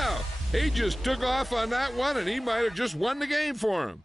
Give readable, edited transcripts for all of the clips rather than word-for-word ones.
Wow, he just took off on that one, and he might have just won the game for him.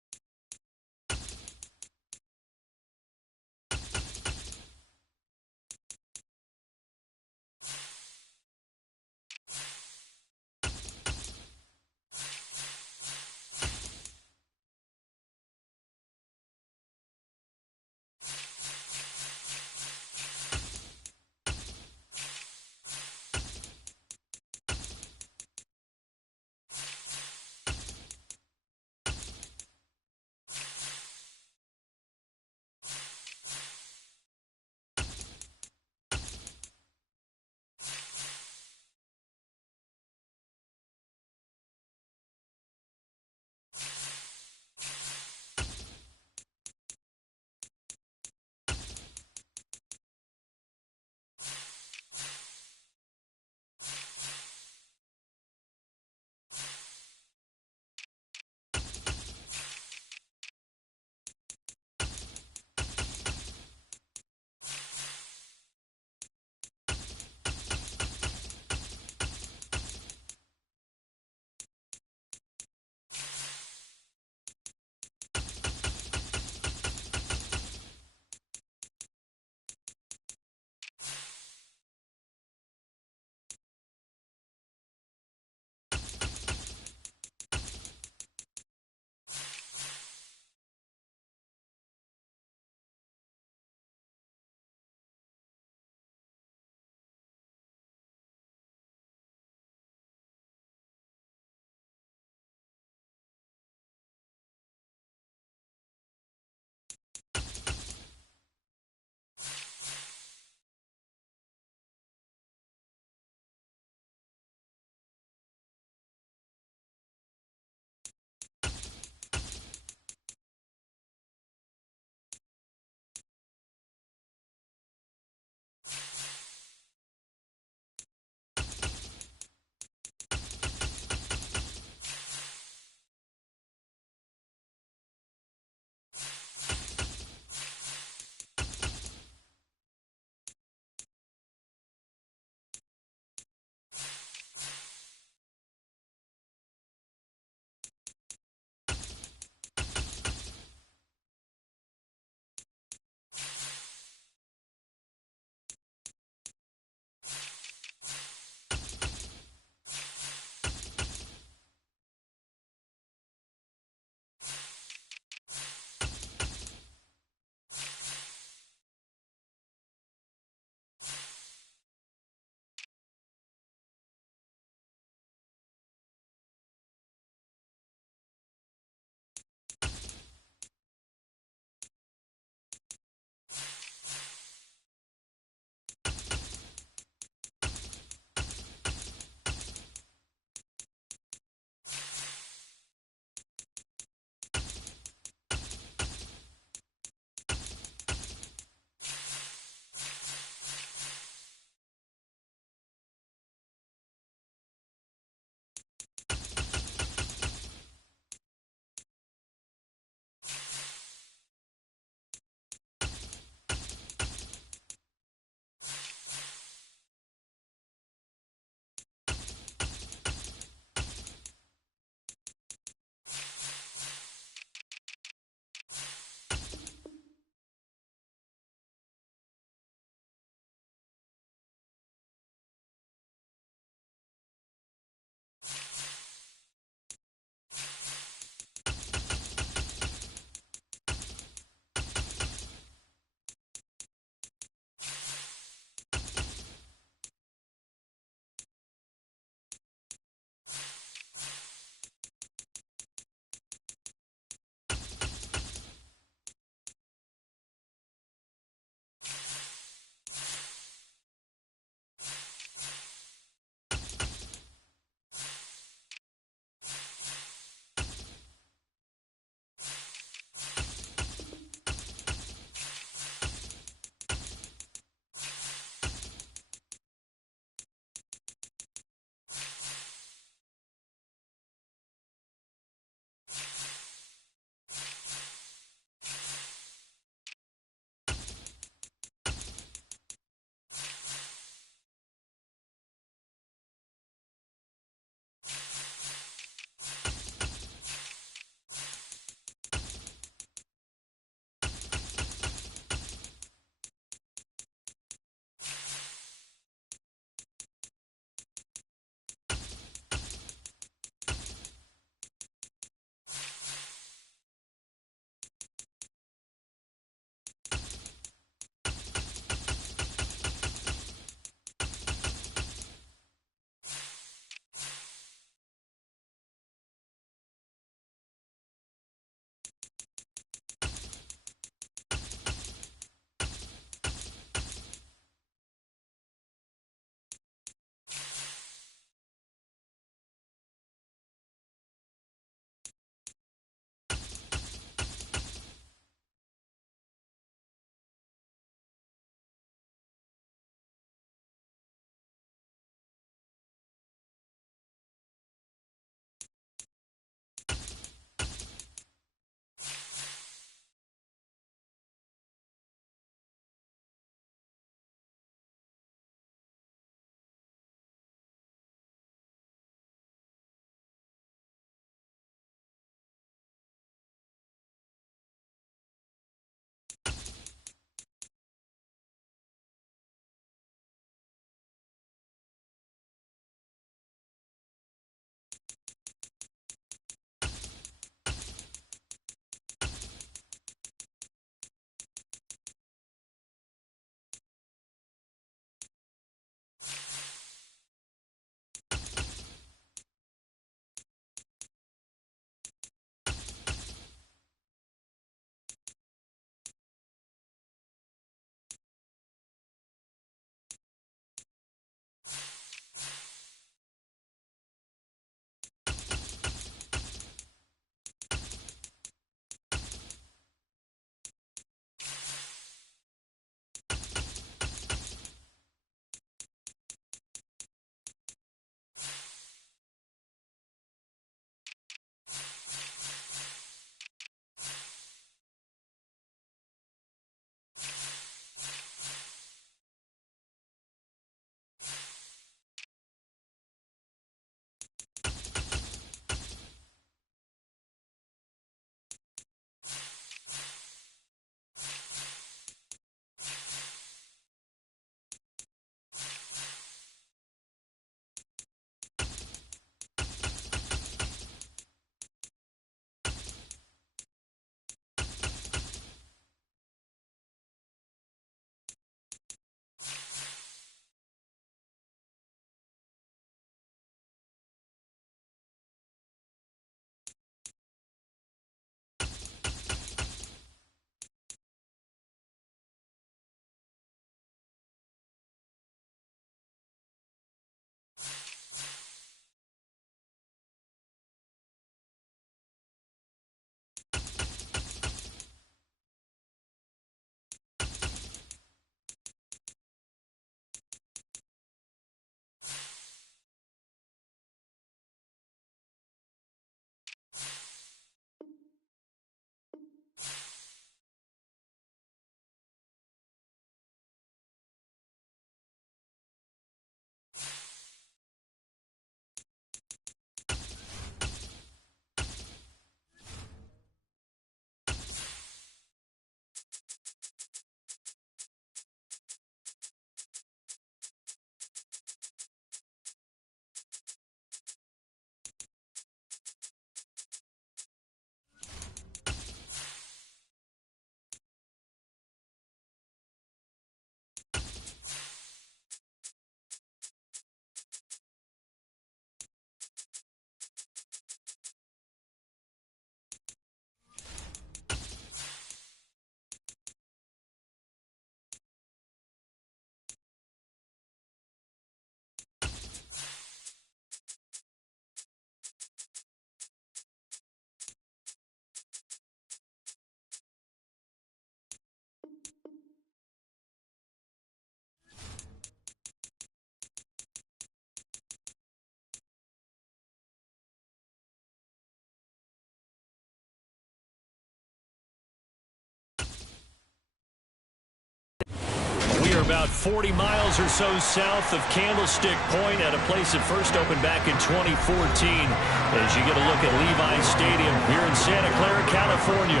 about 40 miles or so south of Candlestick Point at a place that first opened back in 2014 as you get a look at Levi's Stadium here in Santa Clara, California.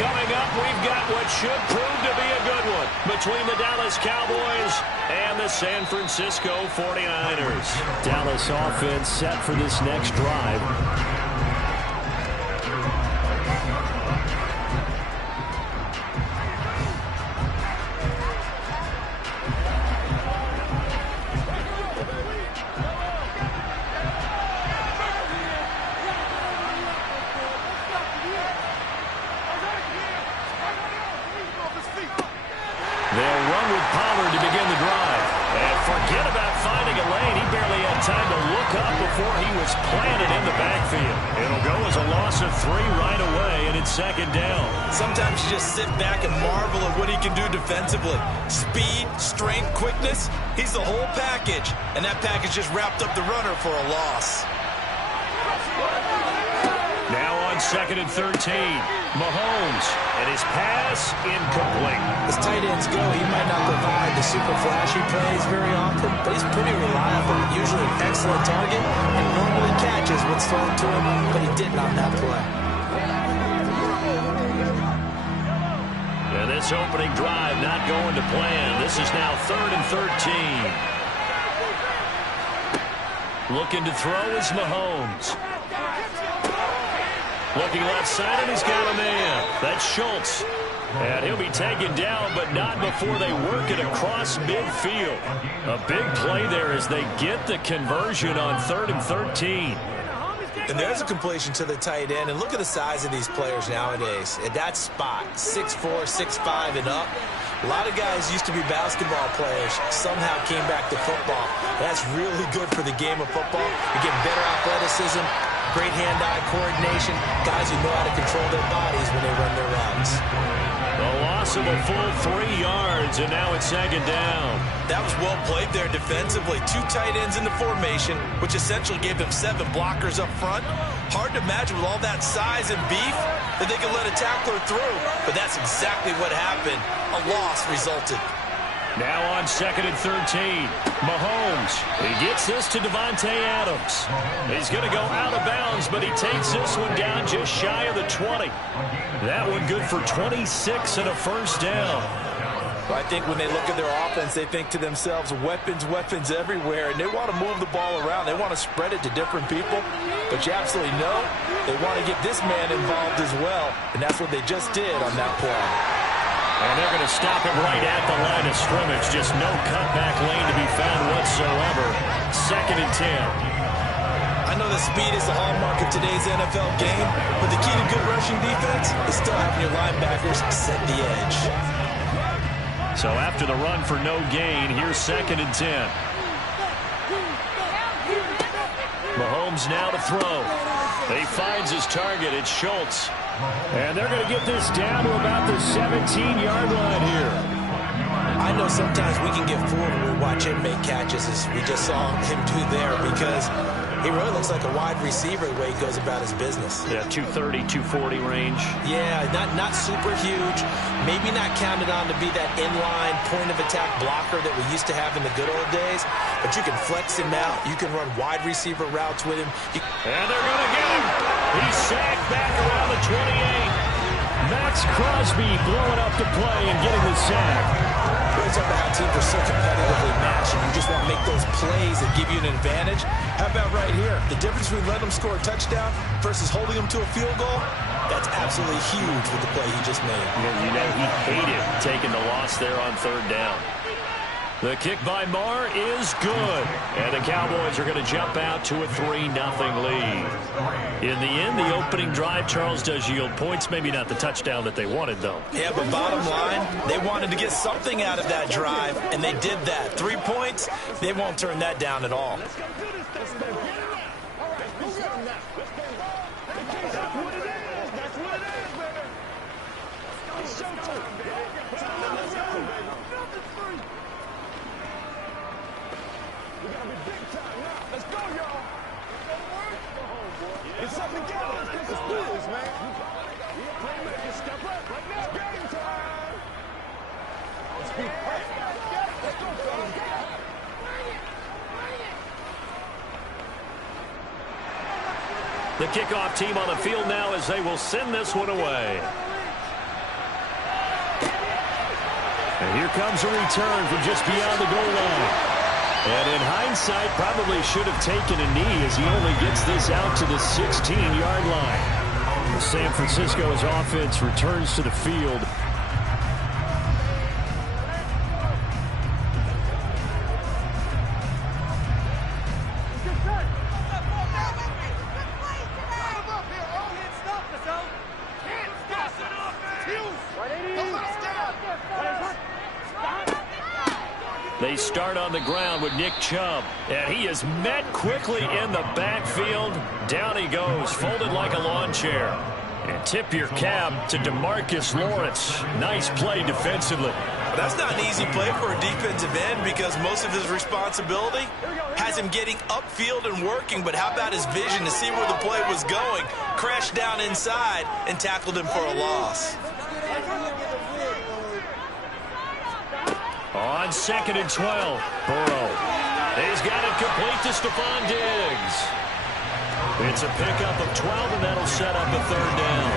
Coming up, we've got what should prove to be a good one between the Dallas Cowboys and the San Francisco 49ers. Dallas offense set for this next drive. They'll run with Pollard to begin the drive. And forget about finding a lane. He barely had time to look up before he was planted in the backfield. It'll go as a loss of 3 right away, and it's second down. Sometimes you just sit back and marvel at what he can do defensively. Speed, strength, quickness. He's the whole package. And that package just wrapped up the runner for a loss. Now on 2nd and 13, Mahomes, and his pass incomplete. As tight ends go, he might not provide the super flashy plays very often, but he's pretty reliable, usually an excellent target, and normally catches what's thrown to him, but he didn't on that play. And this opening drive not going to plan. This is now 3rd and 13. Looking to throw is Mahomes. Looking left side, and he's got a man. That's Schultz. And he'll be taken down, but not before they work it across midfield. A big play there as they get the conversion on 3rd and 13. And there's a completion to the tight end. And look at the size of these players nowadays. At that spot, 6'4", 6'5", and up. A lot of guys used to be basketball players, somehow came back to football. That's really good for the game of football. You get better athleticism, great hand-eye coordination, guys who know how to control their bodies when they run their routes. A loss of a full 3 yards, and now it's second down. That was well played there defensively. 2 tight ends in the formation, which essentially gave them 7 blockers up front. Hard to imagine with all that size and beef that they could let a tackler through, but that's exactly what happened. A loss resulted. Now on 2nd and 13, Mahomes. He gets this to Davante Adams. He's going to go out of bounds, but he takes this one down just shy of the 20. That one good for 26 and a first down. I think when they look at their offense, they think to themselves, weapons, weapons everywhere, and they want to move the ball around. They want to spread it to different people, but you absolutely know they want to get this man involved as well, and that's what they just did on that play. And they're going to stop it right at the line of scrimmage. Just no cutback lane to be found whatsoever. 2nd and 10. I know that speed is the hallmark of today's NFL game, but the key to good rushing defense is still having your linebackers set the edge. So after the run for no gain, here's 2nd and 10. Mahomes now to throw. He finds his target. It's Schultz. And they're going to get this down to about the 17-yard line here. I know sometimes we can get fooled when we watch him make catches, as we just saw him do there, because he really looks like a wide receiver the way he goes about his business. Yeah, 230, 240 range. Yeah, not super huge. Maybe not counted on to be that inline point-of-attack blocker that we used to have in the good old days. But you can flex him out. You can run wide receiver routes with him. And they're going to get him. He's sacked back around the 28. Max Crosby blowing up the play and getting the sack. We're talking about how teams are so competitively matched, and you just want to make those plays that give you an advantage. How about right here? The difference between letting them score a touchdown versus holding them to a field goal, that's absolutely huge with the play he just made. You know, he hated taking the loss there on 3rd down. The kick by Marr is good. And the Cowboys are going to jump out to a 3-0 lead. In the end, the opening drive, Charles, does yield points. Maybe not the touchdown that they wanted, though. Yeah, but bottom line, they wanted to get something out of that drive, and they did that. 3 points, they won't turn that down at all. The kickoff team on the field now as they will send this one away. And here comes a return from just beyond the goal line. And in hindsight, probably should have taken a knee as he only gets this out to the 16-yard line. The San Francisco's offense returns to the field. They start on the ground with Nick Chubb, and he is met quickly in the backfield. Down he goes, folded like a lawn chair. And tip your cap to DeMarcus Lawrence. Nice play defensively. That's not an easy play for a defensive end because most of his responsibility has him getting upfield and working, but how about his vision to see where the play was going? Crashed down inside and tackled him for a loss. On 2nd and 12, Burrow. He's got it complete to Stephon Diggs. It's a pickup of 12, and that'll set up a third down.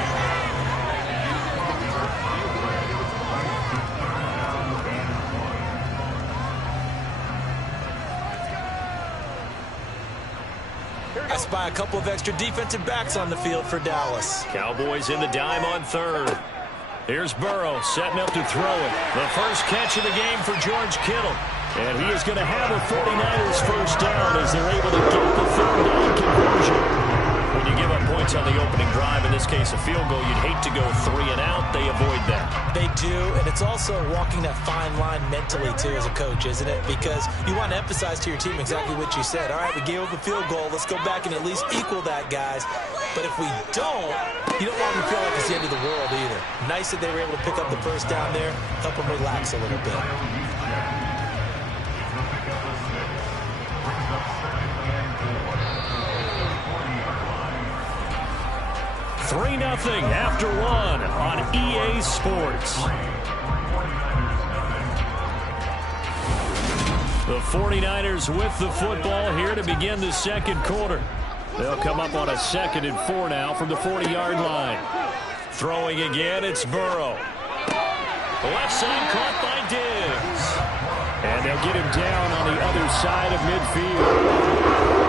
I spy a couple of extra defensive backs on the field for Dallas. Cowboys in the dime on 3rd. Here's Burrow setting up to throw it. The first catch of the game for George Kittle. And he is going to have a 49ers first down as they're able to get the third down conversion. When you give up points on the opening drive, in this case a field goal, you'd hate to go 3 and out. They avoid that. They do, and it's also walking that fine line mentally, too, as a coach, isn't it? Because you want to emphasize to your team exactly what you said. All right, we gave up a field goal. Let's go back and at least equal that, guys. But if we don't, you don't want them to feel like it's the end of the world either. Nice that they were able to pick up the first down there, help them relax a little bit. Three 0 after 1 on EA Sports. The 49ers with the football here to begin the second quarter. They'll come up on a 2nd and 4 now from the 40-yard line. Throwing again, it's Burrow. The left side caught by Diggs. And they'll get him down on the other side of midfield.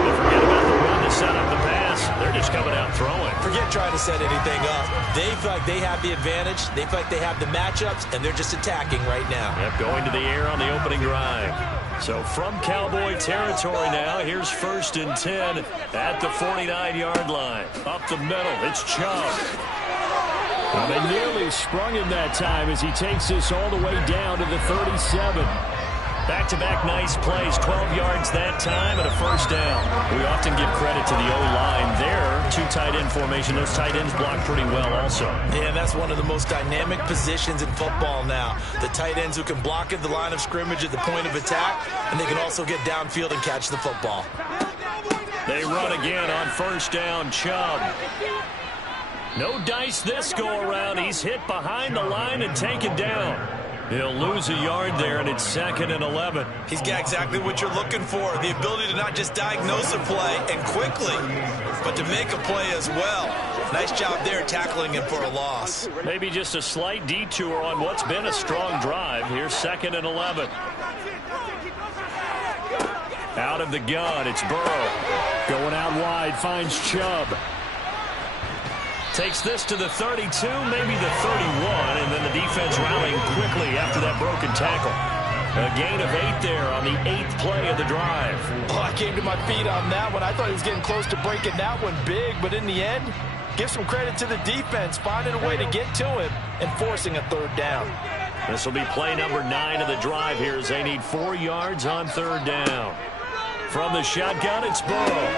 They forget about the run to set up the pass. They're just coming out throwing. Forget trying to set anything up. They feel like they have the advantage. They feel like they have the matchups, and they're just attacking right now. Yep, going to the air on the opening drive. So from Cowboy territory now, here's 1st and 10 at the 49-yard line. Up the middle, it's Chubb. Well, they nearly sprung him that time as he takes this all the way down to the 37. Back-to-back nice plays, 12 yards that time and a first down. We often give credit to the O-line there. 2 tight end formation. Those tight ends block pretty well also. Yeah, that's one of the most dynamic positions in football now. The tight ends who can block at the line of scrimmage at the point of attack, and they can also get downfield and catch the football. They run again on first down, Chubb. No dice this go-around. He's hit behind the line and taken down. He'll lose a yard there, and it's 2nd and 11. He's got exactly what you're looking for, the ability to not just diagnose a play and quickly, but to make a play as well. Nice job there tackling him for a loss. Maybe just a slight detour on what's been a strong drive. Here's 2nd and 11. Out of the gun, it's Burrow. Going out wide, finds Chubb. Takes this to the 32, maybe the 31, and then the defense rallying quickly after that broken tackle. A gain of 8 there on the 8th play of the drive. Oh, I came to my feet on that one. I thought he was getting close to breaking that one big, but in the end, give some credit to the defense, finding a way to get to him and forcing a third down. This will be play number 9 of the drive here as they need 4 yards on third down. From the shotgun, it's Burrow.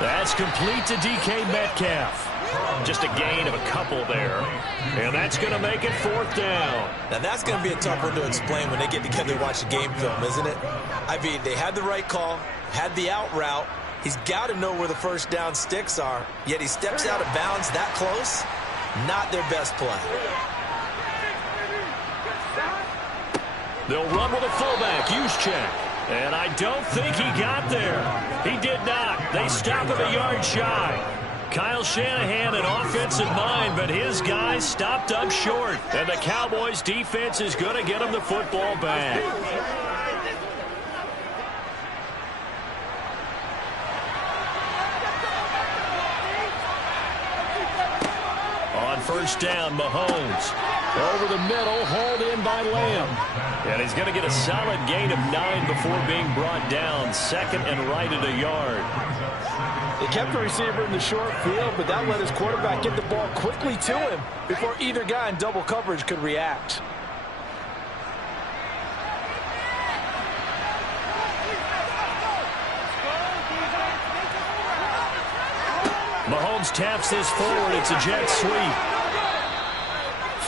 That's complete to DK Metcalf. Just a gain of a couple there. And that's going to make it 4th down. Now, that's going to be a tough one to explain when they get together and watch the game film, isn't it? I mean, they had the right call, had the out route. He's got to know where the first down sticks are, yet he steps out of bounds that close. Not their best play. They'll run with a fullback, Juszczyk. And I don't think he got there. He did not. They stop him a yard shy. Kyle Shanahan an offensive mind, but his guys stopped up short. And the Cowboys defense is going to get him the football back. On first down, Mahomes. Over the middle, hauled in by Lamb. And he's going to get a solid gain of 9 before being brought down. Second and right at a yard. They kept the receiver in the short field, but that let his quarterback get the ball quickly to him before either guy in double coverage could react. Mahomes taps this forward. It's a jet sweep.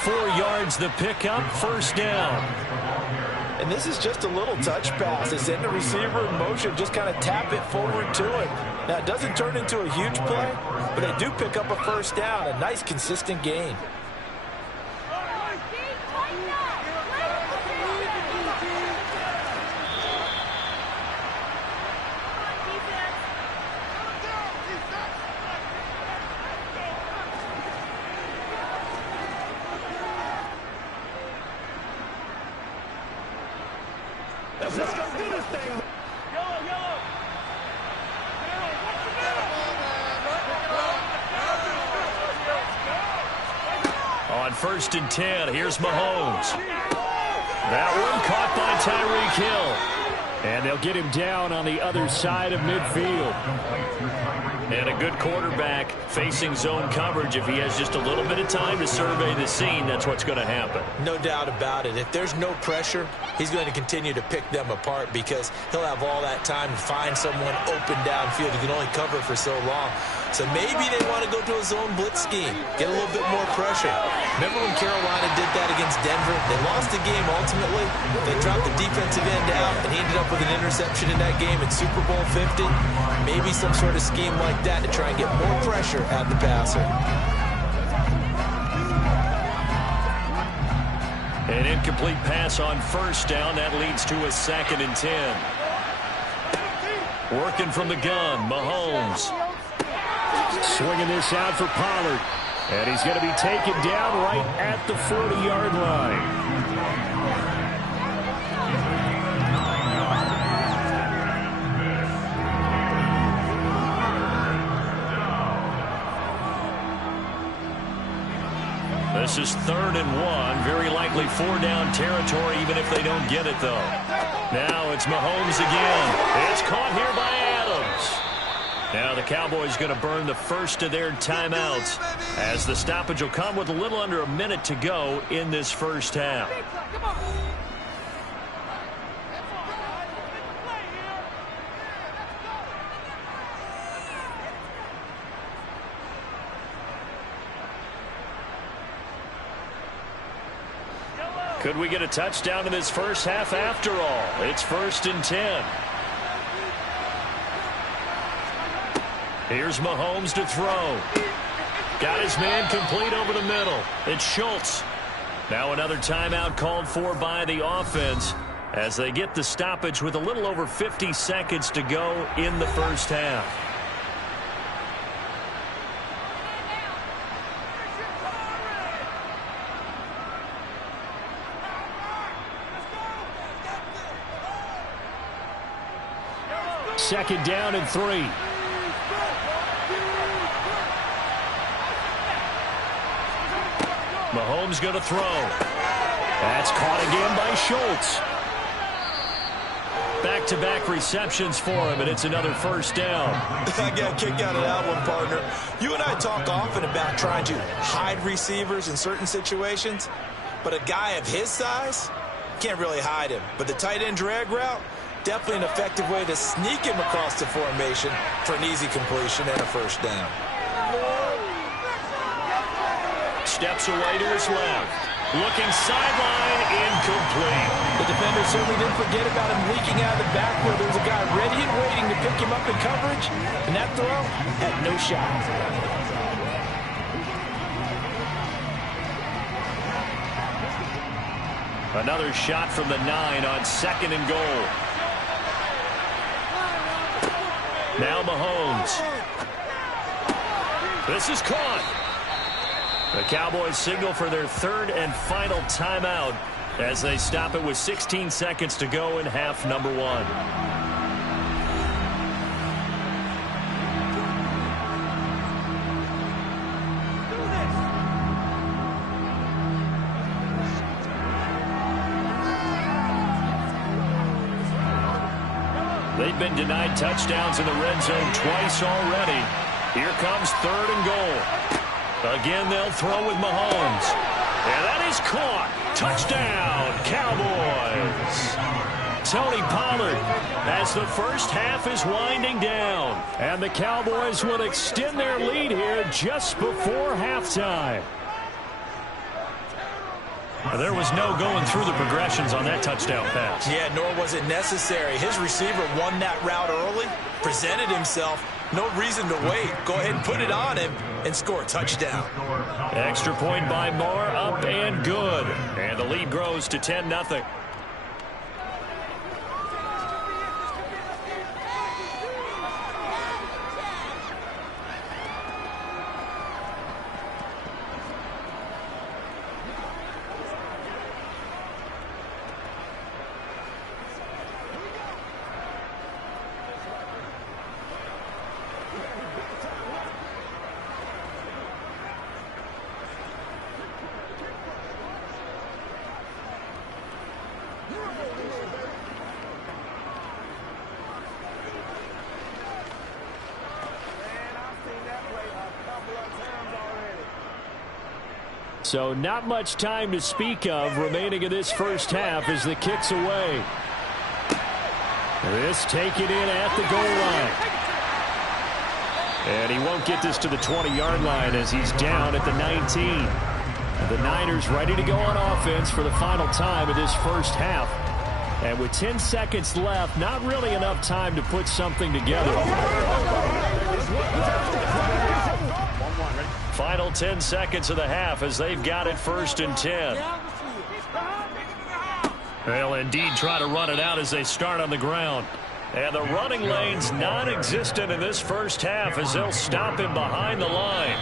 4 yards the pickup, first down. And this is just a little touch pass. They send the receiver in motion, just kind of tap it forward to him. Now, it doesn't turn into a huge play, but they do pick up a first down. A nice, consistent gain. On first and 10, here's Mahomes. That one caught by Tyreek Hill. And they'll get him down on the other side of midfield. And a good quarterback facing zone coverage. If he has just a little bit of time to survey the scene, that's what's going to happen. No doubt about it. If there's no pressure, he's going to continue to pick them apart because he'll have all that time to find someone open downfield. He can only cover for so long. So maybe they want to go to a zone blitz scheme, get a little bit more pressure. Remember when Carolina did that against Denver? They lost the game ultimately. They dropped the defensive end out, and he ended up with an interception in that game in Super Bowl 50. Maybe some sort of scheme like that to try and get more pressure at the passer. An incomplete pass on first down. That leads to a 2nd and 10. Working from the gun, Mahomes. Swinging this out for Pollard. And he's going to be taken down right at the 40-yard line. This is 3rd and 1. Very likely 4-down territory, even if they don't get it, though. Now it's Mahomes again. It's caught here by Adams. Now the Cowboys going to burn the first of their timeouts as the stoppage will come with a little under a minute to go in this first half. Could we get a touchdown in this first half after all? It's 1st and 10. Here's Mahomes to throw. Got his man complete over the middle. It's Schultz. Now another timeout called for by the offense as they get the stoppage with a little over 50 seconds to go in the first half. Second down and 3. Mahomes going to throw. That's caught again by Schultz. Back-to-back receptions for him, and it's another first down. I got kicked out of that one, partner. You and I talk often about trying to hide receivers in certain situations, but a guy of his size can't really hide him. But the tight end drag route, definitely an effective way to sneak him across the formation for an easy completion and a first down. Steps away to his left. Looking sideline, incomplete. The defender certainly didn't forget about him leaking out of the backfield. There was a guy ready and waiting to pick him up in coverage, and that throw had no shot. Another shot from the 9 on 2nd and goal. Now Mahomes. This is caught. The Cowboys signal for their 3rd and final timeout as they stop it with 16 seconds to go in half number 1. They've been denied touchdowns in the red zone twice already. Here comes 3rd and goal. Again, they'll throw with Mahomes. And that is caught. Touchdown, Cowboys. Tony Pollard as the first half is winding down. And the Cowboys will extend their lead here just before halftime. There was no going through the progressions on that touchdown pass. Yeah, nor was it necessary. His receiver won that route early, presented himself. No reason to wait. Go ahead and put it on him and score a touchdown. Extra point by Moore, up and good. And the lead grows to 10-0. So not much time to speak of remaining in this first half as the kick's away. This taken in at the goal line. And he won't get this to the 20-yard line as he's down at the 19. The Niners ready to go on offense for the final time of this first half. And with 10 seconds left, not really enough time to put something together. Final 10 seconds of the half as they've got it 1st and 10. They'll indeed try to run it out as they start on the ground. And the running lane's non-existent in this first half as they'll stop him behind the line.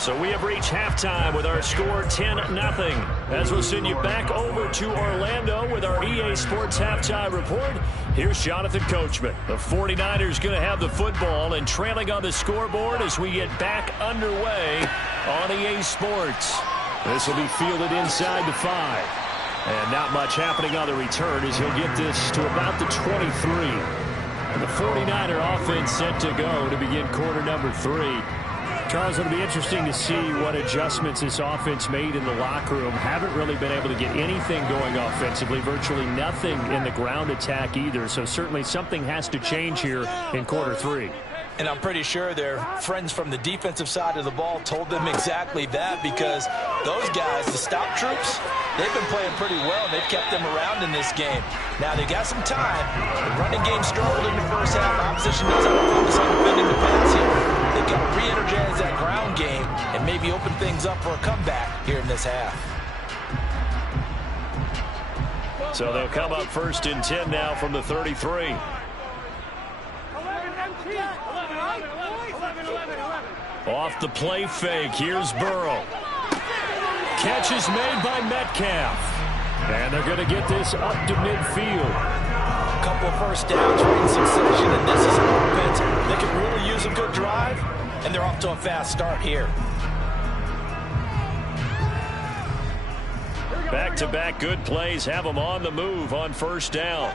So we have reached halftime with our score 10-0. As we'll send you back over to Orlando with our EA Sports Halftime Report, here's Jonathan Coachman. The 49ers going to have the football and trailing on the scoreboard as we get back underway on EA Sports. This will be fielded inside the 5. And not much happening on the return as he'll get this to about the 23. And the 49er offense set to go to begin quarter number 3. Charles, it'll be interesting to see what adjustments this offense made in the locker room. Haven't really been able to get anything going offensively, virtually nothing in the ground attack either. So certainly something has to change here in quarter 3. And I'm pretty sure their friends from the defensive side of the ball told them exactly that, because those guys, the stop troops, they've been playing pretty well. They've kept them around in this game. Now, they got some time. The running game struggled in the first half. Opposition doesn't have to focus on defending the pass here. They've got to re-energize that ground game and maybe open things up for a comeback here in this half. So they'll come up 1st and 10 now from the 33. Off the play fake, here's Burrow. Catch is made by Metcalf. And they're going to get this up to midfield. A couple of first downs right in succession, and this is an offense that can really use a good drive, and they're off to a fast start here. Back-to-back good plays have them on the move on 1st down.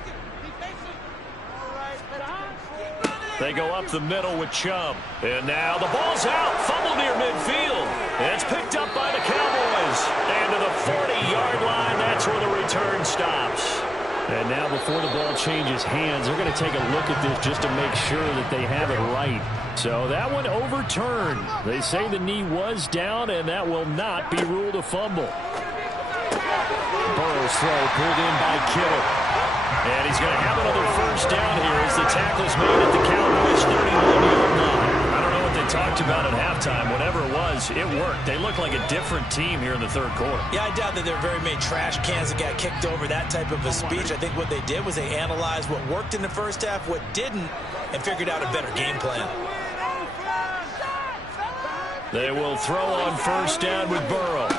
They go up the middle with Chubb. And now the ball's out. Fumble near midfield. And it's picked up by the Cowboys. And to the 40-yard line, that's where the return stops. And now before the ball changes hands, they're going to take a look at this just to make sure that they have it right. So that one overturned. They say the knee was down, and that will not be ruled a fumble. Burrow's throw pulled in by Kittle. And he's going to have another 1st down here as the tackle's made at the Cowboys' 31-yard line. I don't know what they talked about at halftime. Whatever it was, because it worked. They look like a different team here in the third quarter. Yeah, I doubt that there are very many trash cans that got kicked over, that type of a speech. I think what they did was they analyzed what worked in the first half, what didn't, and figured out a better game plan. They will throw on first down with Burrow.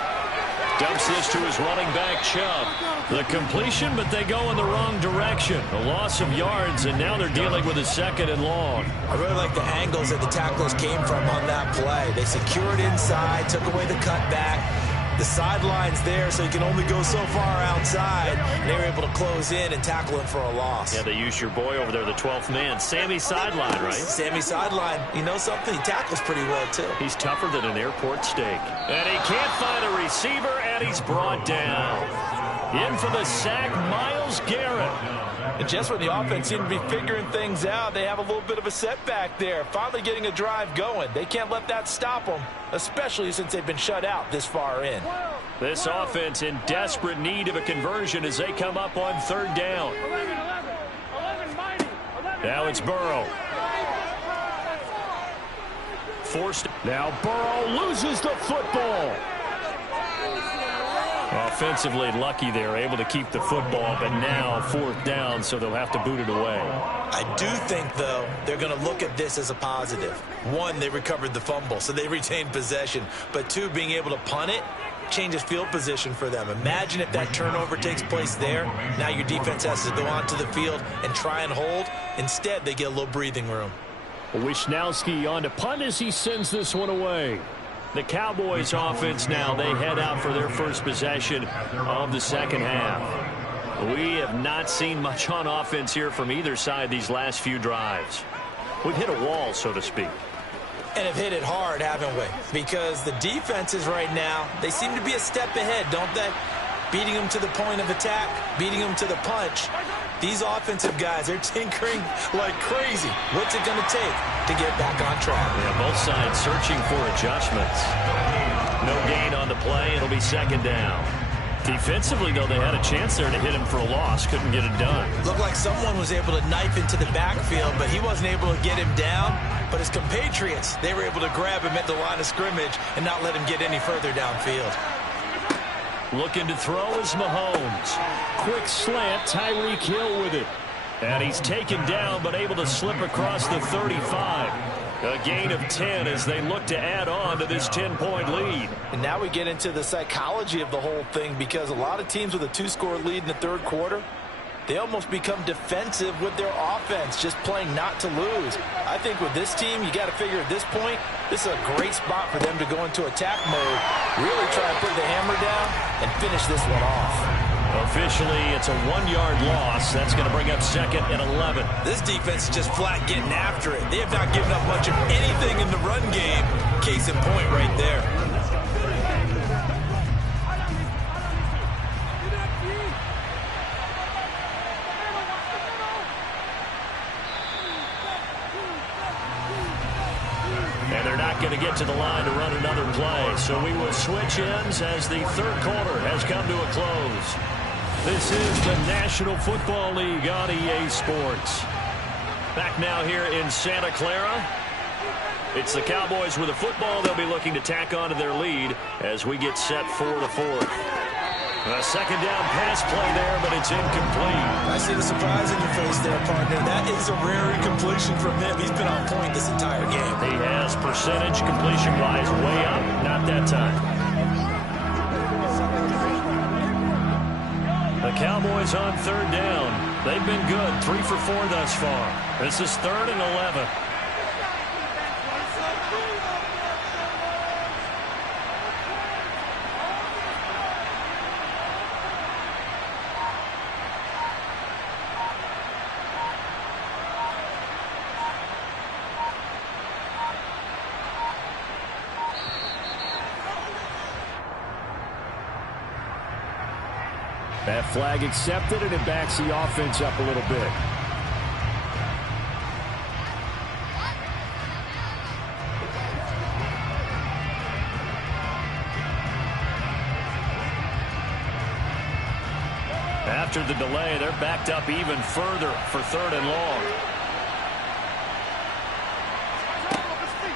Dumps this to his running back, Chubb. The completion, but they go in the wrong direction. A loss of yards, and now they're dealing with a 2nd and long. I really like the angles that the tacklers came from on that play. They secured inside, took away the cutback. The sideline's there, so you can only go so far outside. And they were able to close in and tackle him for a loss. Yeah, they used your boy over there, the 12th man. Sammy Sideline, right? Sammy Sideline. You know something? He tackles pretty well, too. He's tougher than an airport steak. And he can't find a receiver, and he's brought down. In for the sack, Myles Garrett. And just when the offense seemed to be figuring things out, they have a little bit of a setback there. Finally getting a drive going. They can't let that stop them, especially since they've been shut out this far in. This offense in desperate need of a conversion as they come up on 3rd down. Now it's Burrow. Forced. Now Burrow loses the football. Offensively lucky they're able to keep the football, but now 4th down, so they'll have to boot it away. I do think, though, they're going to look at this as a positive. 1, they recovered the fumble, so they retained possession. But 2, being able to punt it changes field position for them. Imagine if that turnover takes place there. Now your defense has to go onto the field and try and hold. Instead, they get a little breathing room. Wisnowski on to punt as he sends this one away. The Cowboys offense now, they head out for their first possession of the 2nd half. We have not seen much on offense here from either side these last few drives. We've hit a wall, so to speak. And have hit it hard, haven't we? Because the defenses right now, they seem to be a step ahead, don't they? Beating them to the point of attack, beating them to the punch. These offensive guys, they're tinkering like crazy. What's it going to take to get back on track? Yeah, both sides searching for adjustments. No gain on the play. It'll be 2nd down. Defensively, though, they had a chance there to hit him for a loss. Couldn't get it done. Looked like someone was able to knife into the backfield, but he wasn't able to get him down. But his compatriots, they were able to grab him at the line of scrimmage and not let him get any further downfield. Looking to throw is Mahomes. Quick slant, Tyreek Hill with it. And he's taken down, but able to slip across the 35. A gain of 10 as they look to add on to this 10-point lead. And now we get into the psychology of the whole thing, because a lot of teams with a 2-score lead in the 3rd quarter, they almost become defensive with their offense, just playing not to lose. I think with this team, you got to figure at this point, this is a great spot for them to go into attack mode, really try and put the hammer down and finish this one off. Officially, it's a 1-yard loss. That's going to bring up 2nd and 11. This defense is just flat getting after it. They have not given up much of anything in the run game. Case in point right there. And they're not going to get to the line to run another play. So we will switch ends as the 3rd quarter has come to a close. This is the National Football League on EA Sports. Back now here in Santa Clara. It's the Cowboys with the football. They'll be looking to tack on to their lead as we get set for the 4th. A 2nd down pass play there, but it's incomplete. I see the surprise in your face there, partner. That is a rare incompletion from him. He's been on point this entire game. He has percentage completion-wise way up. Not that time. The Cowboys on 3rd down. They've been good, 3 for 4 thus far. This is 3rd and 11. That flag accepted, and it backs the offense up a little bit. After the delay, they're backed up even further for 3rd and long.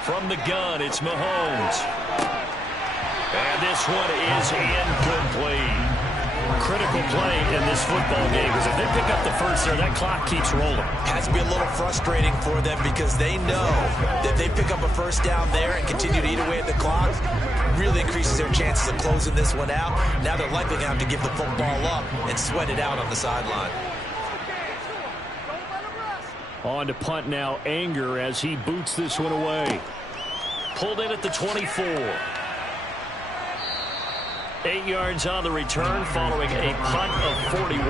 From the gun, it's Mahomes. And this one is incomplete. Critical play in this football game, because if they pick up the first there, that clock keeps rolling. Has to be a little frustrating for them because they know that they pick up a first down there and continue to eat away at the clock, really increases their chances of closing this one out. Now they're likely going to have to give the football up and sweat it out on the sideline. On to punt now, Anger, as he boots this one away. Pulled in at the 24. 8 yards on the return following a punt of 41.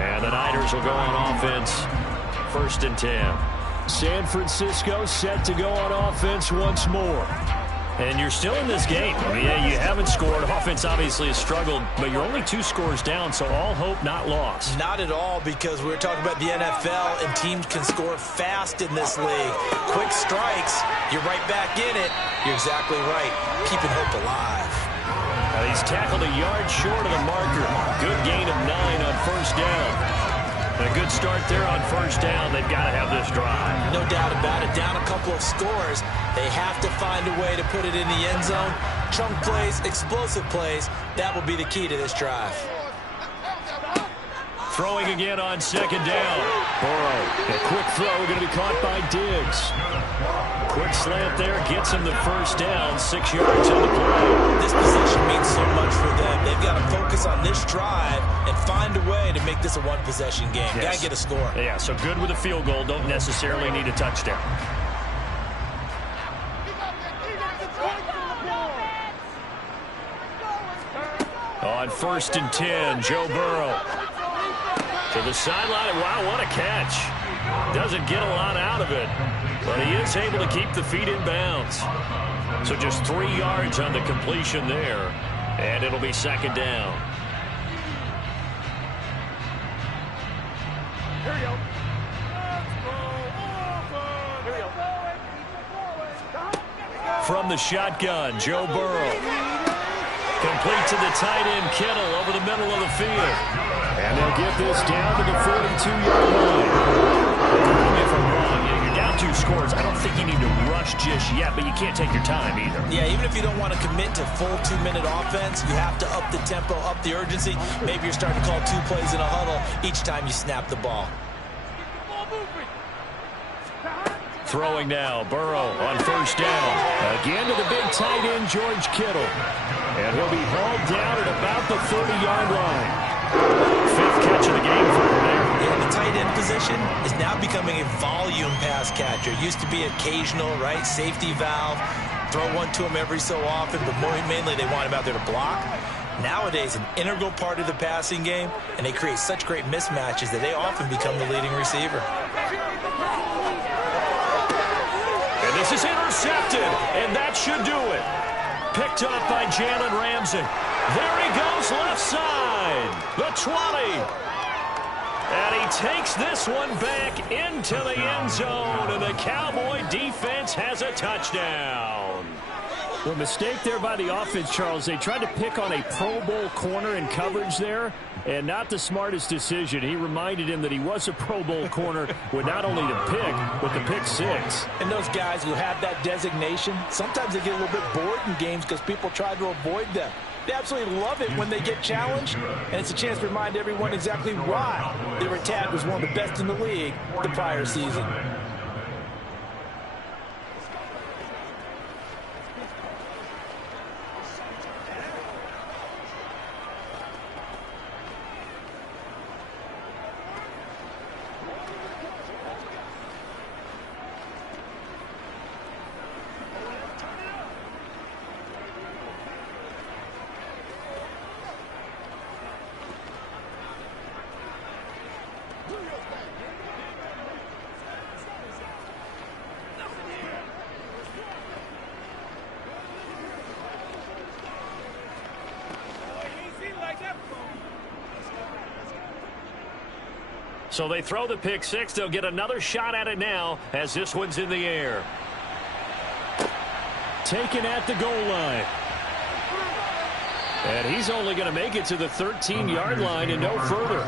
And the Niners will go on offense. 1st and 10. San Francisco set to go on offense once more. And you're still in this game. I mean, yeah, you haven't scored. Offense obviously has struggled, but you're only 2 scores down, so all hope not lost. Not at all, because we're talking about the NFL, and teams can score fast in this league. Quick strikes, you're right back in it. You're exactly right. Keeping hope alive. He's tackled a yard short of the marker. Good gain of 9 on 1st down. And a good start there on 1st down. They've got to have this drive. No doubt about it. Down a couple of scores. They have to find a way to put it in the end zone. Chunk plays, explosive plays. That will be the key to this drive. Throwing again on 2nd down. Burrow. A quick throw going to be caught by Diggs. Quick slant there gets him the 1st down. 6 yards on the play. This possession means so much for them. They've got to focus on this drive and find a way to make this a one-possession game. Yes. Got to get a score. Yeah, so good with a field goal. Don't necessarily need a touchdown. On 1st and 10, Joe Burrow. To the sideline. Wow, what a catch. Doesn't get a lot out of it, but he is able to keep the feet in bounds. So just 3 yards on the completion there, and it'll be 2nd down. Here we go. From the shotgun, Joe Burrow. Complete to the tight end, Kittle, over the middle of the field. And they'll get this down to the 42-yard line. Correct me if I'm wrong. You're down 2 scores. I don't think you need to rush just yet, but you can't take your time either. Yeah, even if you don't want to commit to full 2-minute offense, you have to up the tempo, up the urgency. Maybe you're starting to call 2 plays in a huddle each time you snap the ball. Throwing now, Burrow on 1st down. Again to the big tight end, George Kittle. And he'll be hauled down at about the 30-yard line. 5th catch of the game for him there. Yeah, the tight end position is now becoming a volume pass catcher. It used to be occasional, right? Safety valve. Throw one to him every so often, but mainly they want him out there to block. Nowadays, an integral part of the passing game, and they create such great mismatches that they often become the leading receiver. And this is intercepted, and that should do it. Picked up by Jalen Ramsey. There he goes, left side. The 20. And he takes this one back into the end zone, and the Cowboy defense has a touchdown. Well, mistake there by the offense, Charles. They tried to pick on a Pro Bowl corner in coverage there, and not the smartest decision. He reminded him that he was a Pro Bowl corner with not only the pick, but the pick 6. And those guys who have that designation, sometimes they get a little bit bored in games because people try to avoid them. They absolutely love it when they get challenged, and it's a chance to remind everyone exactly why they were tagged as one of the best in the league the prior season. So they throw the pick 6. They'll get another shot at it now as this one's in the air. Taken at the goal line. And he's only going to make it to the 13-yard line and no further.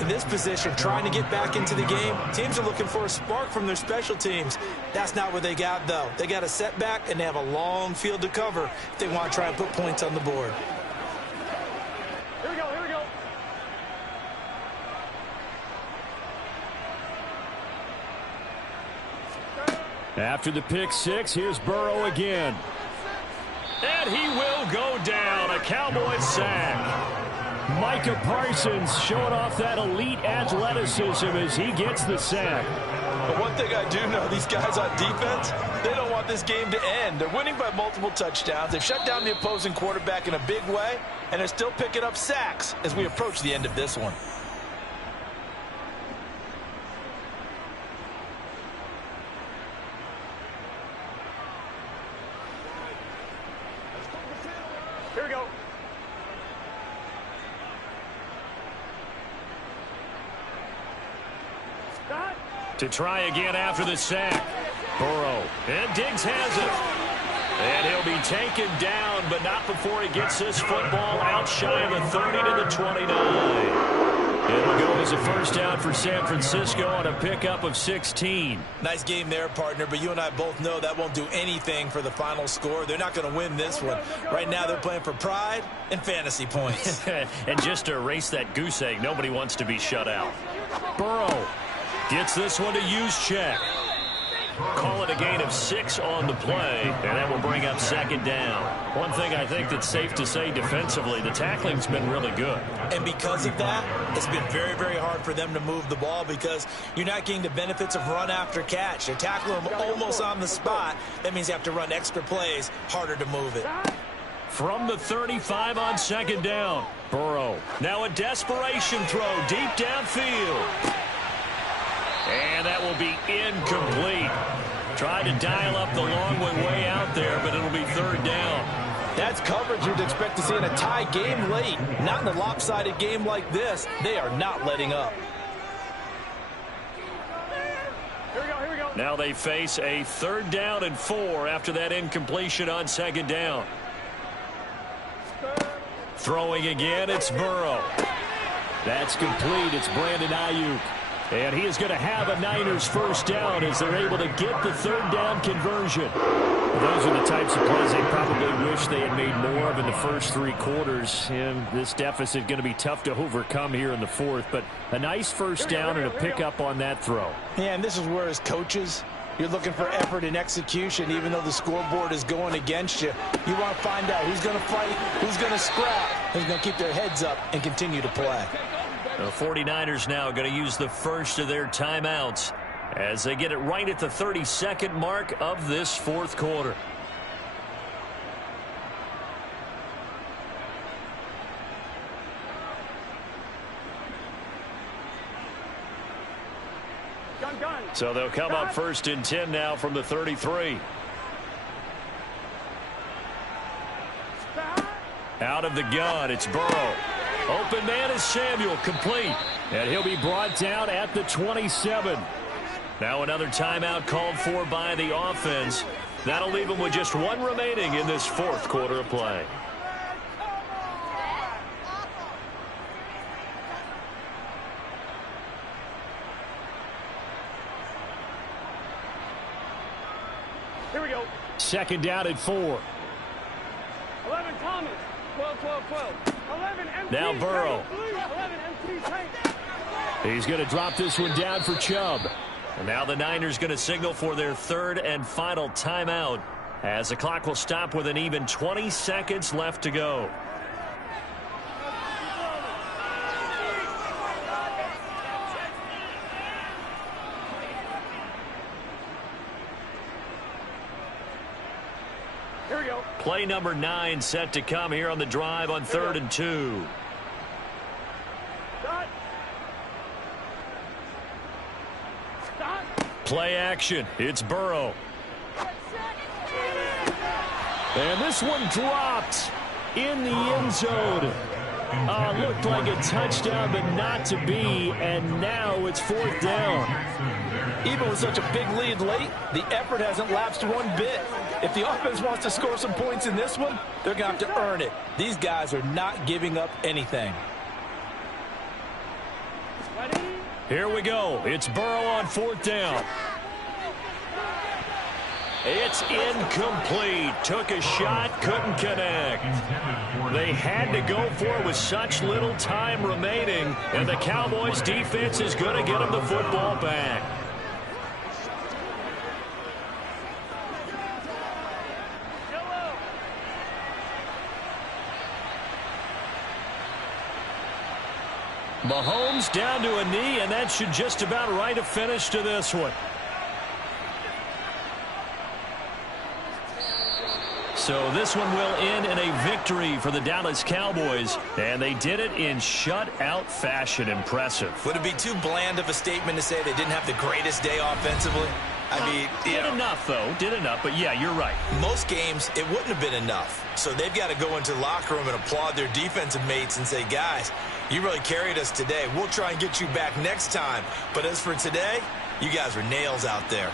In this position, trying to get back into the game, teams are looking for a spark from their special teams. That's not what they got, though. They got a setback, and they have a long field to cover if they want to try and put points on the board. Here we go, here we go. After the pick six, here's Burrow again. And he will go down. A Cowboys sack. Micah Parsons showing off that elite athleticism as he gets the sack. But one thing I do know, these guys on defense, they don't want this game to end. They're winning by multiple touchdowns. They've shut down the opposing quarterback in a big way, and they're still picking up sacks as we approach the end of this one. Here we go. To try again after the sack. Burrow. And Diggs has it. And he'll be taken down, but not before he gets this football out shy of the 30 to the 29. It'll go as a first down for San Francisco on a pickup of 16. Nice game there, partner, but you and I both know that won't do anything for the final score. They're not going to win this one. Right now they're playing for pride and fantasy points. And just to erase that goose egg, nobody wants to be shut out. Burrow gets this one to Juszczyk. Call it a gain of 6 on the play, and that will bring up second down. One thing I think that's safe to say defensively, the tackling's been really good. And because of that, it's been very, very hard for them to move the ball because you're not getting the benefits of run after catch. They're tackling them almost on the spot. That means you have to run extra plays, harder to move it. From the 35 on second down, Burrow. Now a desperation throw deep downfield. And that will be incomplete. Tried to dial up the long way out there, but it'll be third down. That's coverage you'd expect to see in a tie game late. Not in a lopsided game like this. They are not letting up. Here we go, here we go. Now they face a third down and 4 after that incompletion on second down. Throwing again, it's Burrow. That's complete. It's Brandon Ayuk. And he is going to have a Niners first down as they're able to get the third down conversion. Those are the types of plays they probably wish they had made more of in the first 3 quarters. And this deficit going to be tough to overcome here in the fourth. But a nice first down and a pickup on that throw. Yeah, and this is where as coaches, you're looking for effort and execution. Even though the scoreboard is going against you, you want to find out who's going to fight, who's going to scrap, who's going to keep their heads up and continue to play. The 49ers now going to use the first of their timeouts as they get it right at the 32nd mark of this fourth quarter. Gun. So they'll come up first and 10 now from the 33. Out of the gun, it's Burrow. Open man is Samuel, complete. And he'll be brought down at the 27. Now another timeout called for by the offense. That'll leave them with just 1 remaining in this fourth quarter of play. Here we go. Second down at 4. 11 Thomas. 12. 11 MT. Now Burrow. 11 MT Tank. He's going to drop this one down for Chubb. And now the Niners going to signal for their third and final timeout as the clock will stop with an even 20 seconds left to go. Here we go. Play number 9 set to come here on the drive on 3rd and 2. Stop. Play action. It's Burrow. And this one dropped in the end zone. Looked like a touchdown, but not to be, and now it's 4th down. Even with such a big lead late, the effort hasn't lapsed one bit. If the offense wants to score some points in this one, they're going to have to earn it. These guys are not giving up anything. Here we go. It's Burrow on 4th down. It's incomplete. Took a shot, couldn't connect. They had to go for it with such little time remaining, and the Cowboys defense is going to get them the football back. Mahomes down to a knee, and that should just about write a finish to this one. So this one will end in a victory for the Dallas Cowboys, and they did it in shutout fashion. Impressive. Would it be too bland of a statement to say they didn't have the greatest day offensively? I mean, did enough, though. Did enough, but yeah, you're right. Most games, it wouldn't have been enough. So they've got to go into the locker room and applaud their defensive mates and say, guys, you really carried us today. We'll try and get you back next time. But as for today, you guys were nails out there.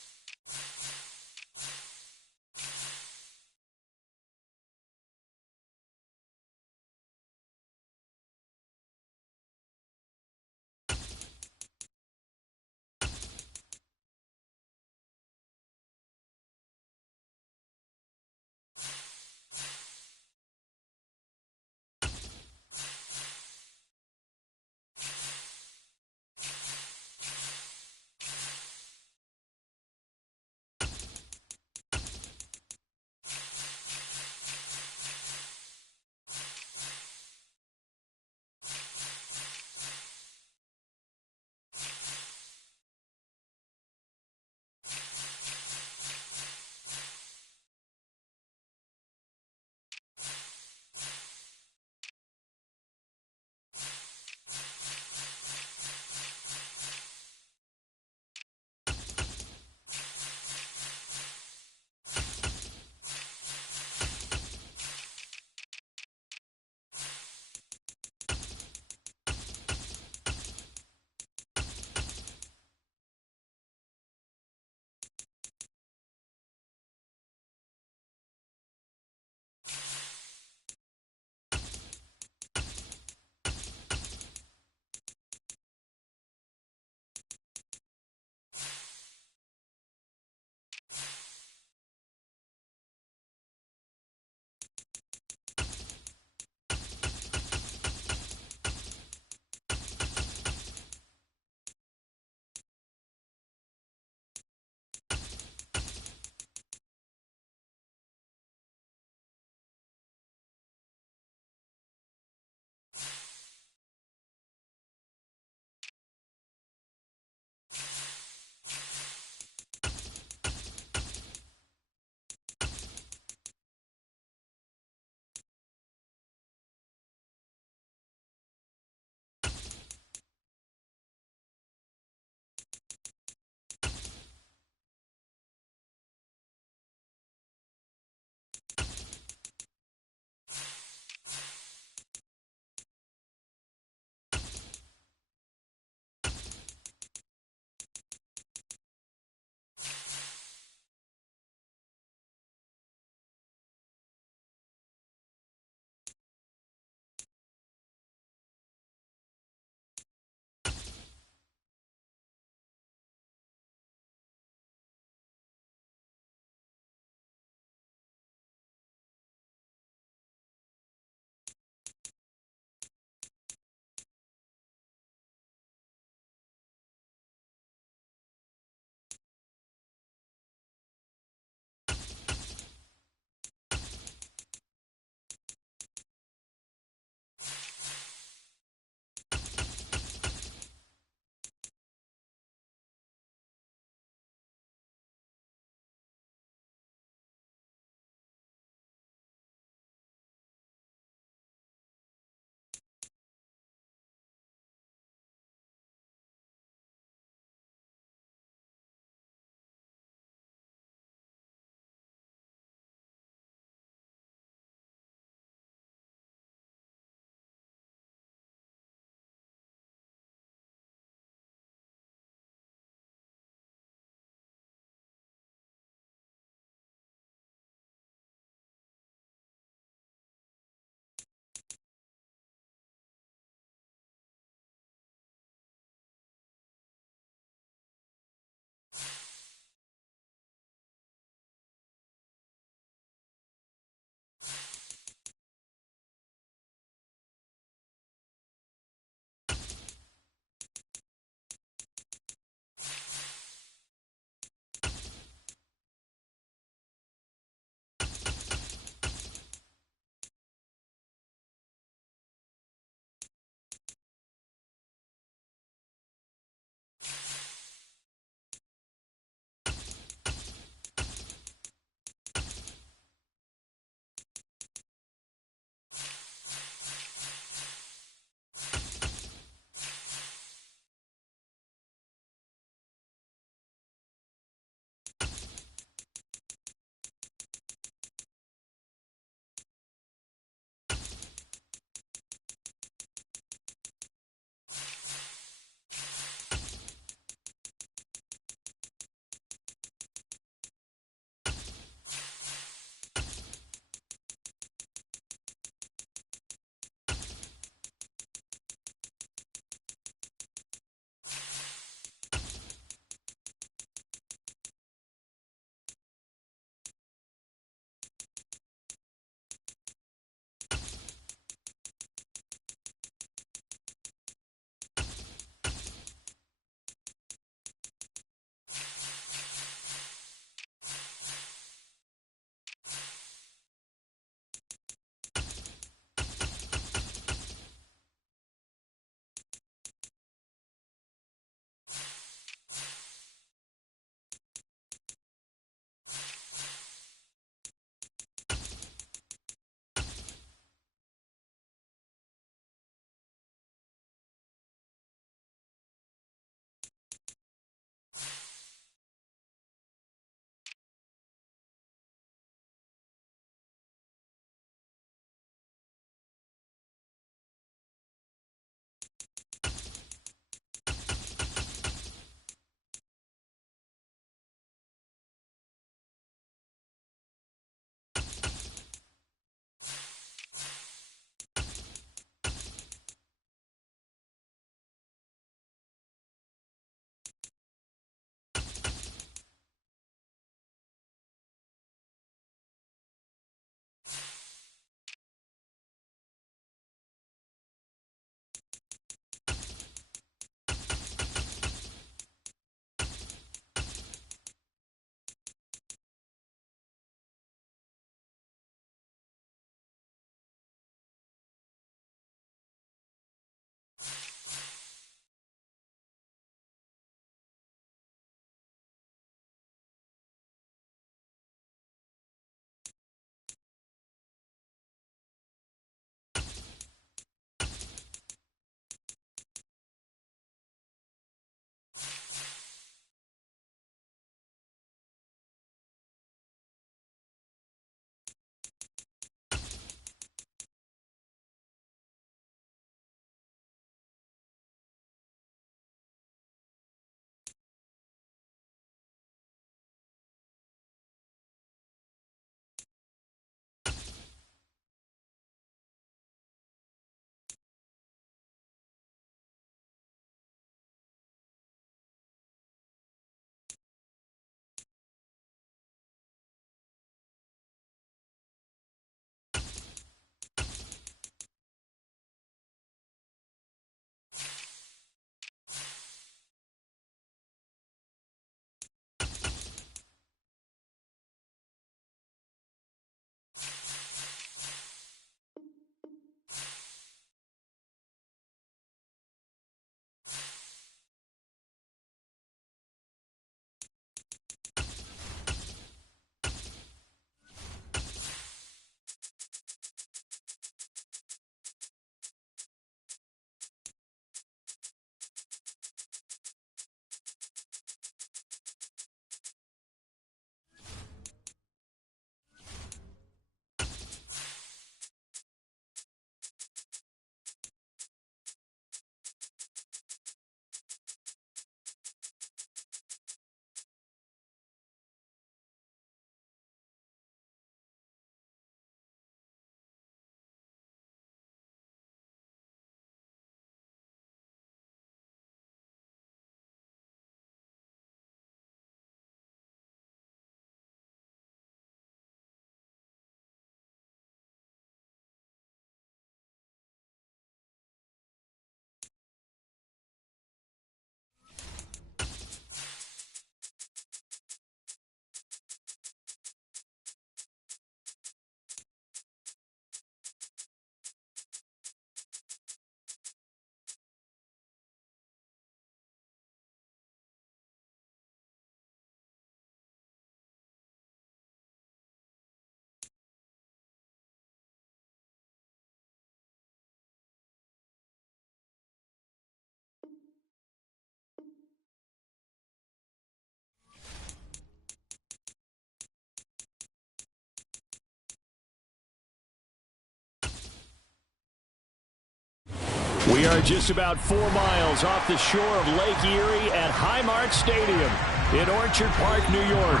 We are just about 4 miles off the shore of Lake Erie at Highmark Stadium in Orchard Park, New York.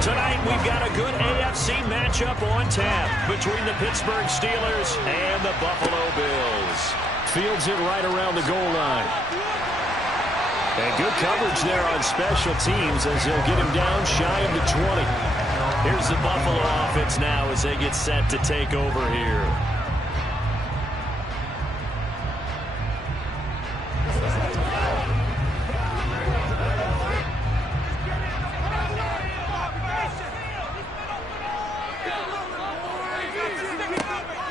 Tonight, we've got a good AFC matchup on tap between the Pittsburgh Steelers and the Buffalo Bills. Fields it right around the goal line. And good coverage there on special teams as they'll get him down shy of the 20. Here's the Buffalo offense now as they get set to take over here.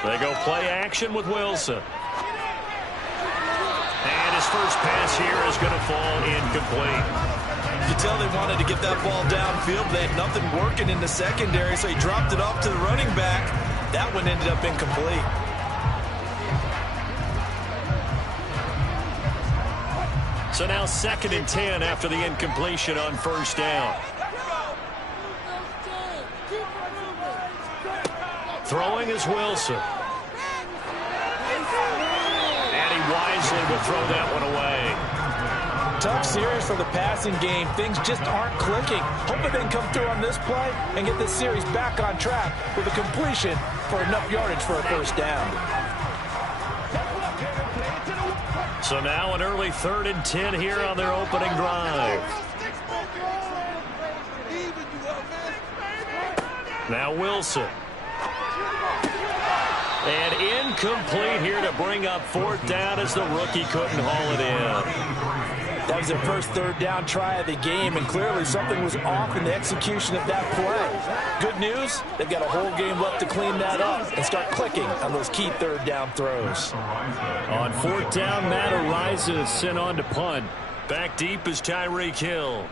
They go play action with Wilson. And his first pass here is going to fall incomplete. You can tell they wanted to get that ball downfield. They had nothing working in the secondary, so he dropped it off to the running back. That one ended up incomplete. So now 2nd and 10 after the incompletion on first down. Throwing is Wilson. And he wisely will throw that one away. Tough series for the passing game. Things just aren't clicking. Hoping they can come through on this play and get this series back on track with a completion for enough yardage for a first down. So now an early 3rd and 10 here on their opening drive. Now Wilson. And incomplete here to bring up 4th down as the rookie couldn't haul it in. That was their first 3rd down try of the game, and clearly something was off in the execution of that play. Good news, they've got a whole game left to clean that up and start clicking on those key 3rd down throws. On 4th down, Matt Araiza is sent on to punt. Back deep is Tyreek Hill.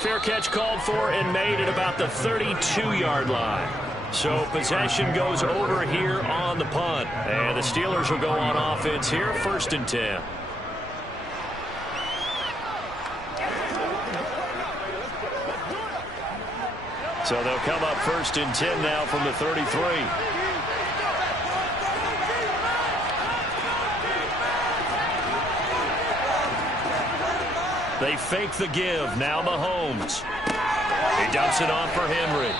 Fair catch called for and made at about the 32-yard line. So possession goes over here on the punt. And the Steelers will go on offense here, 1st and 10. So they'll come up 1st and 10 now from the 33. They fake the give. Now Mahomes. He dumps it on for Henry.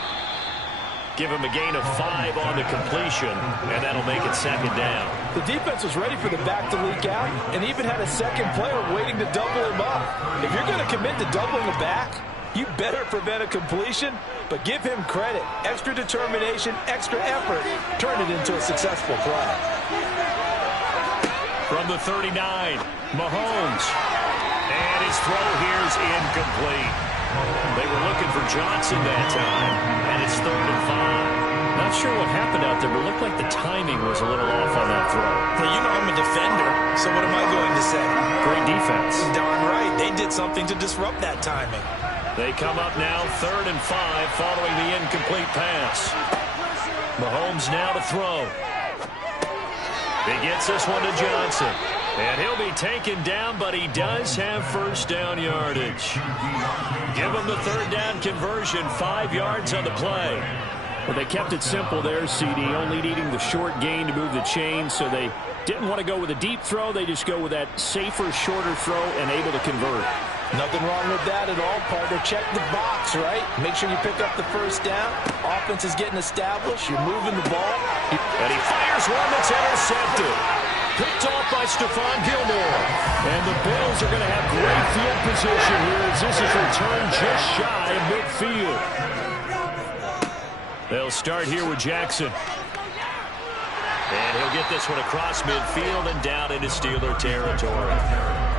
Give him a gain of 5 on the completion, and that'll make it 2nd down. The defense was ready for the back to leak out and even had a second player waiting to double him up. If you're going to commit to doubling the back, you better prevent a completion, but give him credit. Extra determination, extra effort, turn it into a successful play. From the 39, Mahomes. And his throw here is incomplete. They were looking for Johnson that time, and it's 3rd and 5. Not sure what happened out there, but it looked like the timing was a little off on that throw. Well, you know I'm a defender, so what am I going to say? Great defense. Darn right. They did something to disrupt that timing. They come up now 3rd and 5 following the incomplete pass. Mahomes now to throw. He gets this one to Johnson. And he'll be taken down, but he does have first down yardage. Give him the 3rd down conversion, 5 yards on the play. Well, they kept it simple there, CD, only needing the short gain to move the chain, so they didn't want to go with a deep throw. They just go with that safer, shorter throw and able to convert. Nothing wrong with that at all, partner. Check the box, right? Make sure you pick up the first down. Offense is getting established. You're moving the ball. And he fires one that's intercepted. Picked off by Stephon Gilmore. And the Bills are going to have great field position here as this is returned just shy of midfield. They'll start here with Jackson. And he'll get this one across midfield and down into Steeler territory.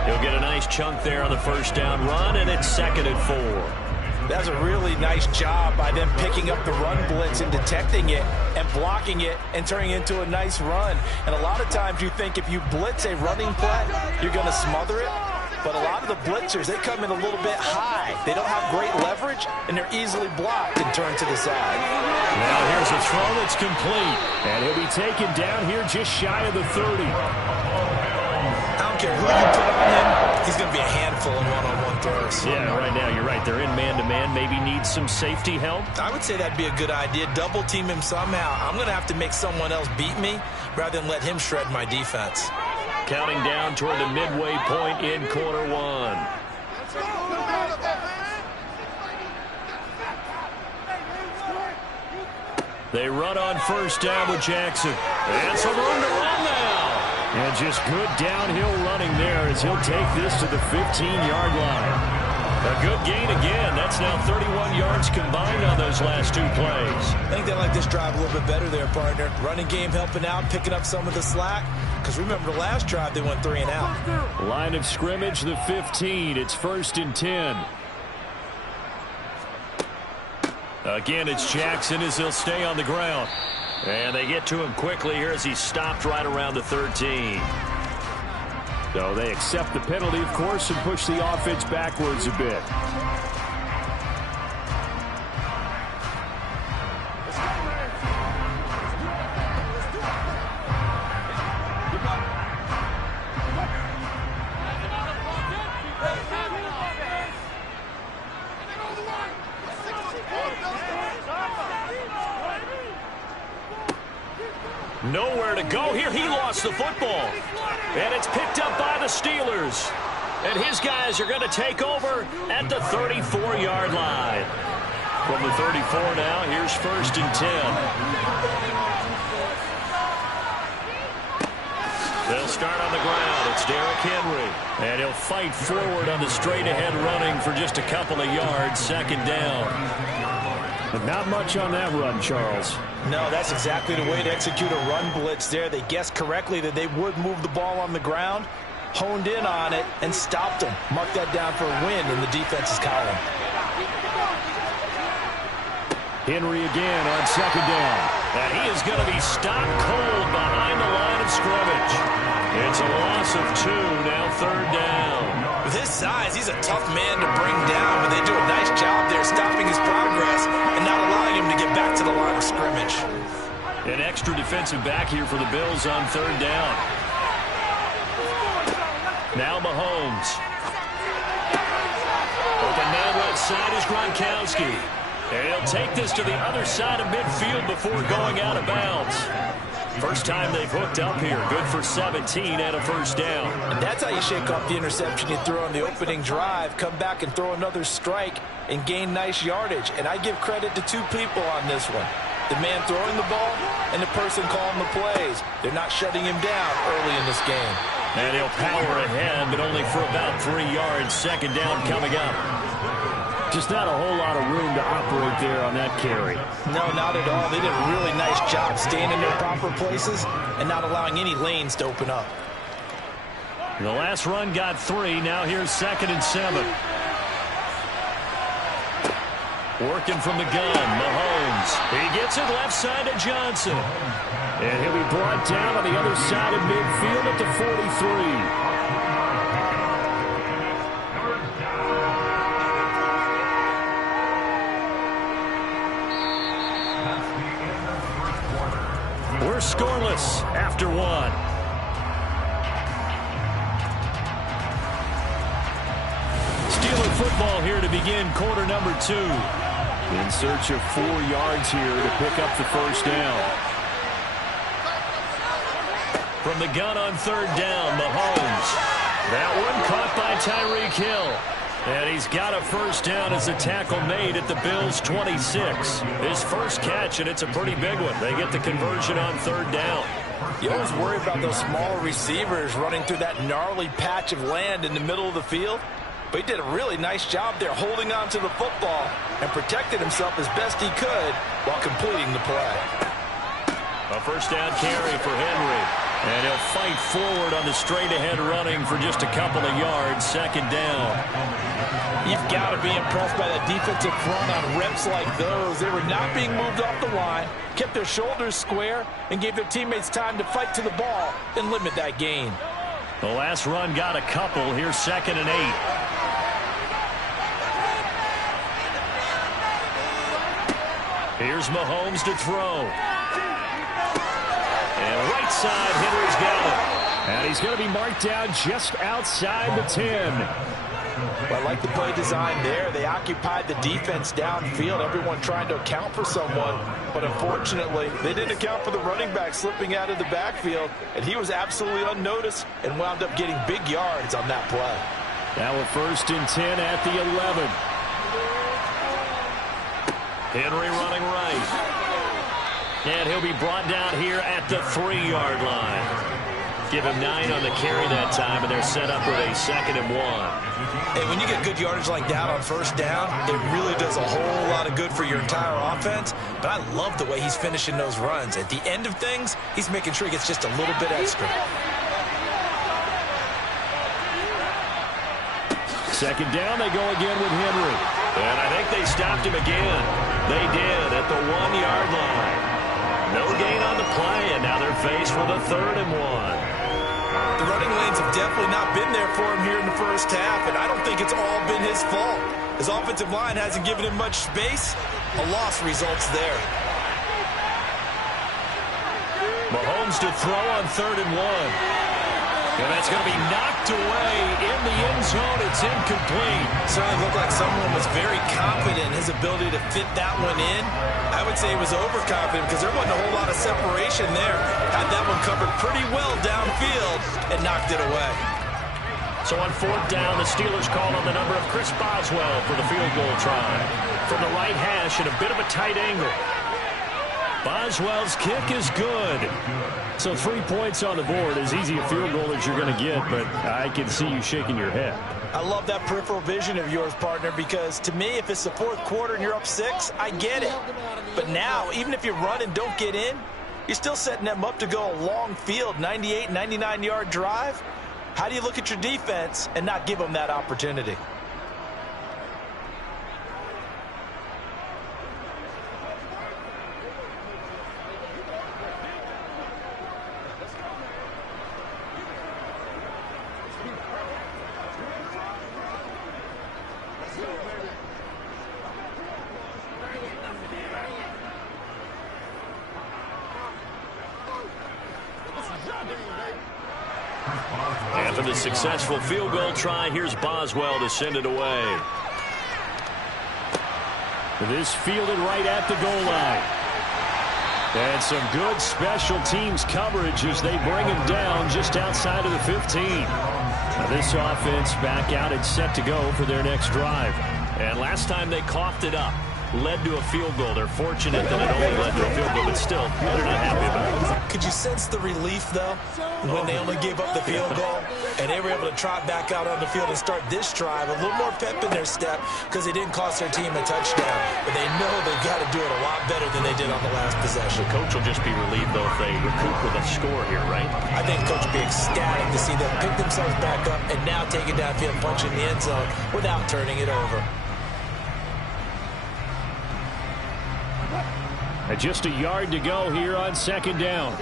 He'll get a nice chunk there on the first down run, and it's 2nd and 4. That's a really nice job by them picking up the run blitz and detecting it and blocking it and turning it into a nice run. And a lot of times you think if you blitz a running play, you're going to smother it. But a lot of the blitzers, they come in a little bit high. They don't have great leverage, and they're easily blocked and turned to the side. Now here's a throw that's complete. And he'll be taken down here just shy of the 30. I don't care who you put on him. he's going to be a handful in one-on-one throws. Yeah, right now you're right. They're in man-to-man. Maybe needs some safety help. I would say that'd be a good idea. Double team him somehow. I'm going to have to make someone else beat me rather than let him shred my defense. Counting down toward the midway point in quarter one. They run on first down with Jackson. And some room to run now. And just good downhill running there as he'll take this to the 15-yard line. A good gain again. That's now 31 yards combined on those last two plays. I think they like this drive a little bit better there, partner. Running game helping out, picking up some of the slack. Because remember, the last drive they went 3 and out. Line of scrimmage, the 15. It's 1st and 10. Again, it's Jackson as he'll stay on the ground. And they get to him quickly here as he stopped right around the 13. So they accept the penalty, of course, and push the offense backwards a bit. Nowhere to go here. He lost the football. And it's picked up by the Steelers. And his guys are going to take over at the 34-yard line. From the 34 now, here's 1st and 10. They'll start on the ground. It's Derrick Henry. And he'll fight forward on the straight-ahead running for just a couple of yards. 2nd down. But not much on that run, Charles. No, that's exactly the way to execute a run blitz there. They guessed correctly that they would move the ball on the ground, honed in on it, and stopped them. Mark that down for a win in the defense's column. Henry again on 2nd down. And he is going to be stopped cold behind the line of scrimmage. It's a loss of 2, now 3rd down. With his size, he's a tough man to bring down, but they do a nice job there stopping his progress and not allowing him to get back to the line of scrimmage. An extra defensive back here for the Bills on 3rd down. Now Mahomes. Open man right side is Gronkowski. And he'll take this to the other side of midfield before going out of bounds. First time they've hooked up here. Good for 17 and a 1st down. And that's how you shake off the interception you throw on the opening drive. Come back and throw another strike and gain nice yardage. And I give credit to 2 people on this one. The man throwing the ball and the person calling the plays. They're not shutting him down early in this game. And he'll power ahead, but only for about 3 yards. 2nd down coming up. Just not a whole lot of room to operate there on that carry. No, not at all. They did a really nice job staying in their proper places and not allowing any lanes to open up. The last run got 3. Now here's 2nd and 7. Working from the gun, Mahomes. He gets it left side to Johnson. And he'll be brought down on the other side of midfield at the 43. We're scoreless after 1. Steeler football here to begin quarter number 2. In search of 4 yards here to pick up the 1st down. From the gun on 3rd down, Mahomes. That one caught by Tyreek Hill. And he's got a 1st down as a tackle made at the Bills' 26. His first catch, and it's a pretty big one. They get the conversion on 3rd down. You always worry about those smaller receivers running through that gnarly patch of land in the middle of the field. But he did a really nice job there holding on to the football and protected himself as best he could while completing the play. A 1st down carry for Henry. And he'll fight forward on the straight-ahead running for just a couple of yards. 2nd down. You've got to be impressed by that defensive front on reps like those. They were not being moved off the line, kept their shoulders square, and gave their teammates time to fight to the ball and limit that gain. The last run got a couple. Here's 2nd and 8. Here's Mahomes to throw. And right side, Henry's got it. And he's going to be marked down just outside the 10. I like the play design there. They occupied the defense downfield, everyone trying to account for someone. But unfortunately, they didn't account for the running back slipping out of the backfield, and he was absolutely unnoticed and wound up getting big yards on that play. Now a 1st and 10 at the 11. Henry running right. And he'll be brought down here at the 3-yard line. Give him 9 on the carry that time, and they're set up with a 2nd and 1. And when you get good yardage like that on 1st down, it really does a whole lot of good for your entire offense. But I love the way he's finishing those runs. At the end of things, he's making sure he gets just a little bit extra. 2nd down, they go again with Henry. And I think they stopped him again. They did at the 1-yard line. No gain on the play, and now they're faced with a 3rd and 1. The running lanes have definitely not been there for him here in the 1st half, and I don't think it's all been his fault. His offensive line hasn't given him much space. A loss results there. Mahomes to throw on 3rd and 1. And that's going to be knocked away in the end zone. It's incomplete. Certainly looked like someone was very confident in his ability to fit that one in. I would say he was overconfident because there wasn't a whole lot of separation there. Had that one covered pretty well downfield and knocked it away. So on 4th down, the Steelers call on the number of Chris Boswell for the field goal try. From the right hash at a bit of a tight angle. Boswell's kick is good. So 3 points on the board. As easy a field goal as you're going to get, but I can see you shaking your head. I love that peripheral vision of yours, partner, because to me, if it's the 4th quarter and you're up 6, I get it. But now, even if you run and don't get in, you're still setting them up to go a long field, 98, 99-yard drive. How do you look at your defense and not give them that opportunity? After the successful field goal try, here's Boswell to send it away. This fielded right at the goal line. And some good special teams coverage as they bring him down just outside of the 15. Now this offense back out and set to go for their next drive. And last time they coughed it up, led to a field goal. They're fortunate that it only led to a field goal, but still, they're not happy about it. Could you sense the relief, though, when they only gave up the field goal and they were able to trot back out on the field and start this drive? A little more pep in their step because they didn't cost their team a touchdown, but they know they've got to do it a lot better than they did on the last possession. The coach will just be relieved, though, if they recoup with a score here, right? I think coach will be ecstatic to see them pick themselves back up and now take it downfield, punch in the end zone without turning it over. And just a yard to go here on 2nd down.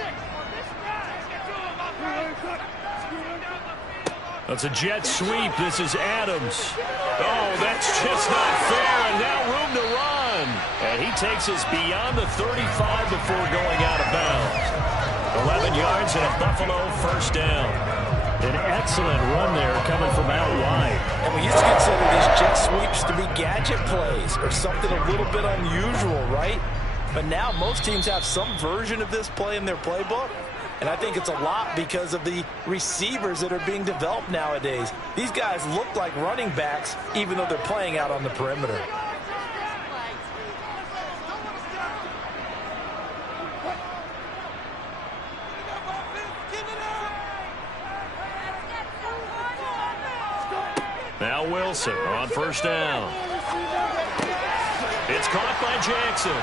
That's a jet sweep. This is Adams. Oh, that's just not fair. And now room to run. And he takes us beyond the 35 before going out of bounds. 11 yards and a Buffalo 1st down. An excellent run there coming from out wide. And we used to consider these jet sweeps to be gadget plays or something a little bit unusual, right? But now most teams have some version of this play in their playbook. And I think it's a lot because of the receivers that are being developed nowadays. These guys look like running backs even though they're playing out on the perimeter. Now Wilson on 1st down. It's caught by Jackson.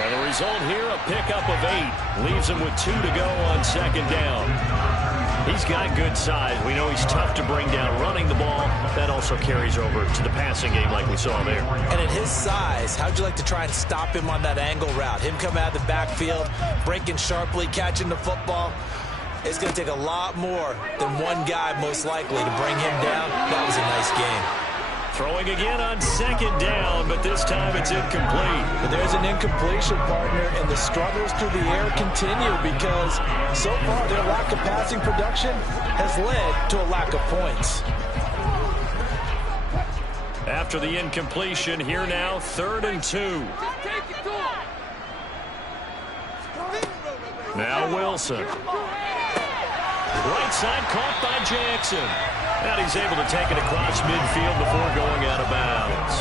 And the result here, a pickup of 8. Leaves him with 2 to go on 2nd down. He's got good size. We know he's tough to bring down running the ball. That also carries over to the passing game like we saw there. And at his size, how'd you like to try and stop him on that angle route? Him come out of the backfield, breaking sharply, catching the football. It's going to take a lot more than one guy, most likely, to bring him down. That was a nice game. Throwing again on second down, but this time it's incomplete. But there's an incompletion, partner, and the struggles through the air continue because so far their lack of passing production has led to a lack of points. After the incompletion, here now, 3rd and 2. Now Wilson. Right side caught by Jackson. And he's able to take it across midfield before going out of bounds.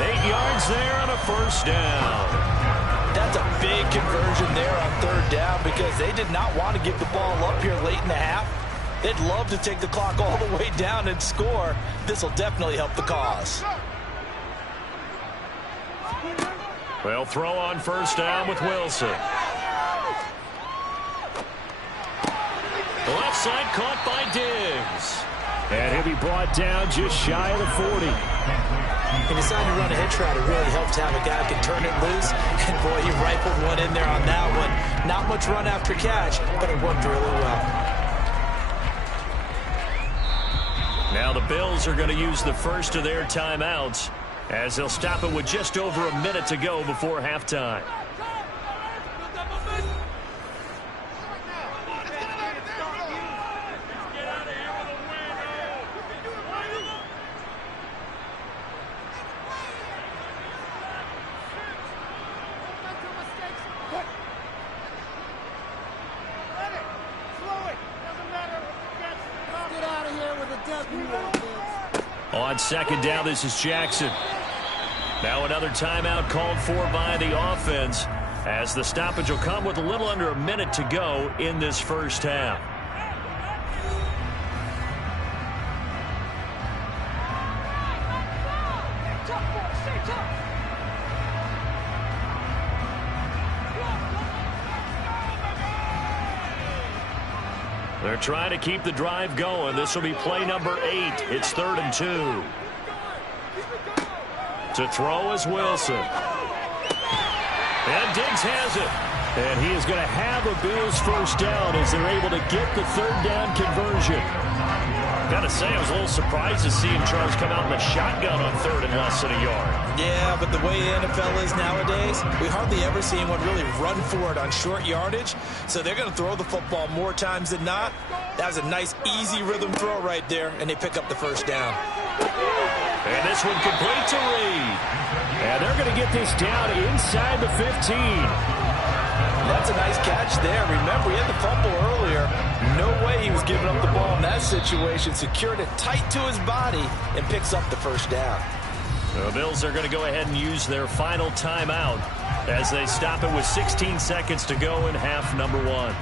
8 yards there on a first down. That's a big conversion there on 3rd down because they did not want to give the ball up here late in the half. They'd love to take the clock all the way down and score. This will definitely help the cause. They'll throw on first down with Wilson. The left side caught by Diggs. And he'll be brought down just shy of the 40. He decided to run a hitch route. It really helped to have a guy who can turn it loose. And, boy, he rifled one in there on that one. Not much run after catch, but it worked really well. Now the Bills are going to use the first of their timeouts as they'll stop it with just over a minute to go before halftime. On second down, this is Jackson. Now another timeout called for by the offense as the stoppage will come with a little under a minute to go in this first half. They're trying to keep the drive going. This will be play number 8. It's 3rd and 2. To throw is Wilson. And Diggs has it. And he is going to have a Bills first down as they're able to get the 3rd down conversion. Got to say, I was a little surprised to see him Charles come out in the shotgun on 3rd and less than a yard. Yeah, but the way the NFL is nowadays, we hardly ever see anyone really run for it on short yardage. So they're going to throw the football more times than not. That was a nice, easy rhythm throw right there, and they pick up the first down. And this one complete to Reed. And they're going to get this down inside the 15. That's a nice catch there. Remember, he had the fumble earlier. No way he was giving up the ball in that situation. Secured it tight to his body and picks up the first down. The Bills are going to go ahead and use their final timeout as they stop it with 16 seconds to go in half number 1.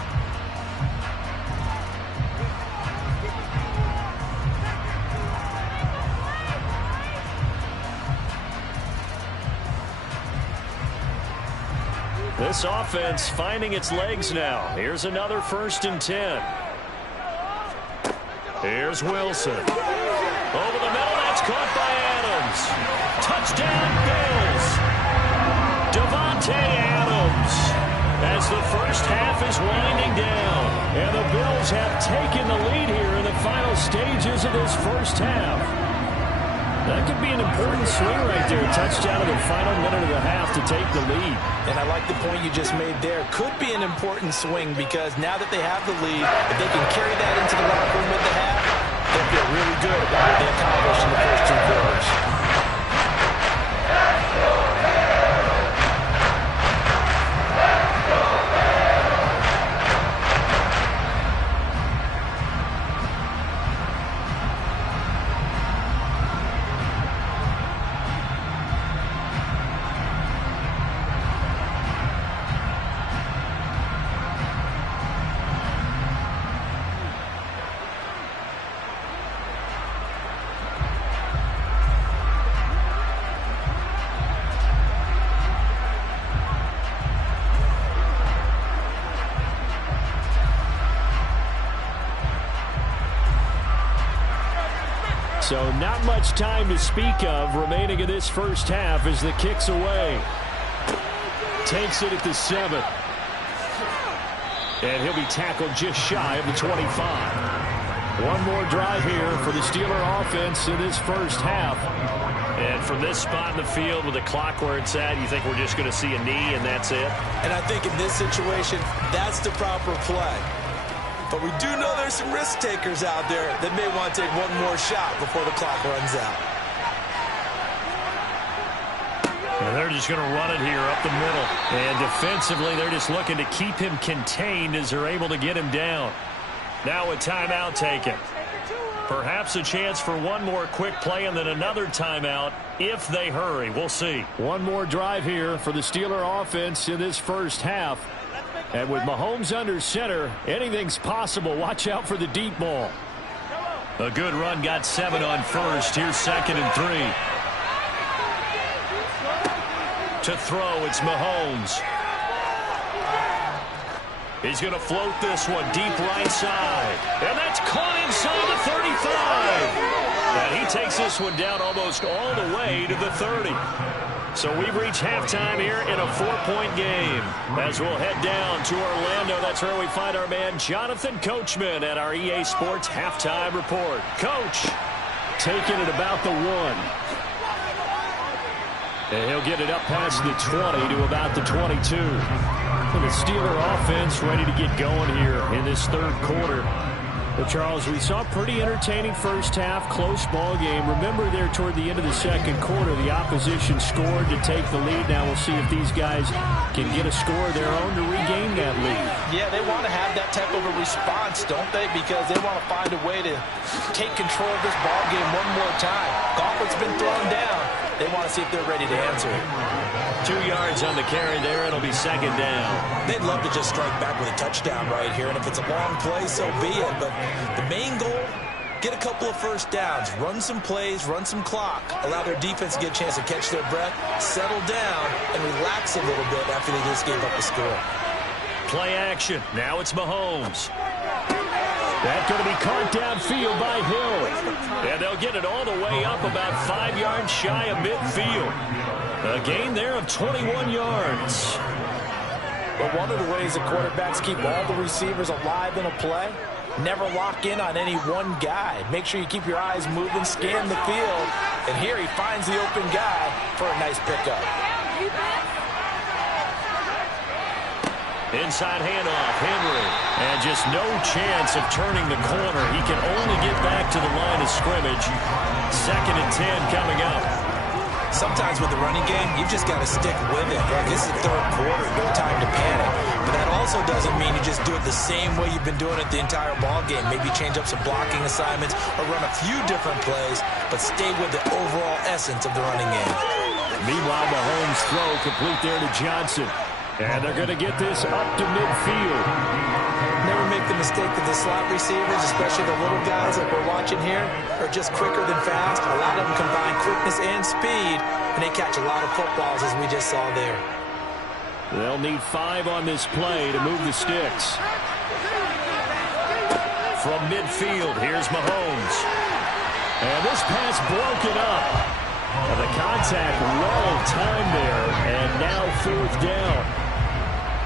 This offense finding its legs now. Here's another 1st and 10. Here's Wilson. Over the middle, that's caught by Adams. Touchdown, Bills. Davante Adams. As the first half is winding down. And the Bills have taken the lead here in the final stages of this first half. That could be an important swing right there. Touchdown in the final minute of the half to take the lead. And I like the point you just made there. Could be an important swing because now that they have the lead, if they can carry that into the locker room with the half, they'll feel really good about what they accomplished in the first 2 quarters. So not much time to speak of remaining in this first half as the kick's away. Takes it at the 7. And he'll be tackled just shy of the 25. One more drive here for the Steeler offense in this first half. And from this spot in the field with the clock where it's at, you think we're just going to see a knee and that's it? And I think in this situation, that's the proper play. But we do know there's some risk takers out there that may want to take one more shot before the clock runs out. And they're just going to run it here up the middle. And defensively, they're just looking to keep him contained as they're able to get him down. Now a timeout taken. Perhaps a chance for one more quick play and then another timeout if they hurry. We'll see. One more drive here for the Steeler offense in this first half. And with Mahomes under center, anything's possible. Watch out for the deep ball. A good run, got 7 on first. Here's 2nd and 3. To throw, it's Mahomes. He's going to float this one deep right side. And that's caught inside the 35. And he takes this one down almost all the way to the 30. So we've reached halftime here in a 4-point game. As we'll head down to Orlando, that's where we find our man Jonathan Coachman at our EA Sports Halftime Report. Coach, taking it about the 1. And he'll get it up past the 20 to about the 22. And the Steeler offense ready to get going here in this third quarter. But Charles, we saw a pretty entertaining first half, close ball game. Remember there toward the end of the second quarter, the opposition scored to take the lead. Now we'll see if these guys can get a score of their own to regain that lead. Yeah, they want to have that type of a response, don't they? Because they want to find a way to take control of this ball game one more time. Gauntlet's been thrown down. They want to see if they're ready to answer it. 2 yards on the carry there. It'll be 2nd down. They'd love to just strike back with a touchdown right here. And if it's a long play, so be it. But the main goal, get a couple of first downs. Run some plays, run some clock. Allow their defense to get a chance to catch their breath, settle down, and relax a little bit after they just gave up a score. Play action. Now it's Mahomes. That's going to be caught downfield by Hill. And they'll get it all the way up about 5 yards shy of midfield. A gain there of 21 yards. But one of the ways the quarterbacks keep all the receivers alive in a play, never lock in on any one guy. Make sure you keep your eyes moving, scan the field. And here he finds the open guy for a nice pickup. Inside handoff, Henry. And just no chance of turning the corner. He can only get back to the line of scrimmage. 2nd and 10 coming up. Sometimes with the running game, you've just got to stick with it. This is the third quarter, no time to panic. But that also doesn't mean you just do it the same way you've been doing it the entire ball game. Maybe change up some blocking assignments or run a few different plays, but stay with the overall essence of the running game. Meanwhile, Mahomes' throw complete there to Johnson. And they're going to get this up to midfield. Never make the mistake that the slot receivers, especially the little guys that we're watching here, are just quicker than fast. A lot of them combine quickness and speed, and they catch a lot of footballs, as we just saw there. They'll need 5 on this play to move the sticks. From midfield, here's Mahomes. And this pass broken up. And the contact well timed there, and now 4th down.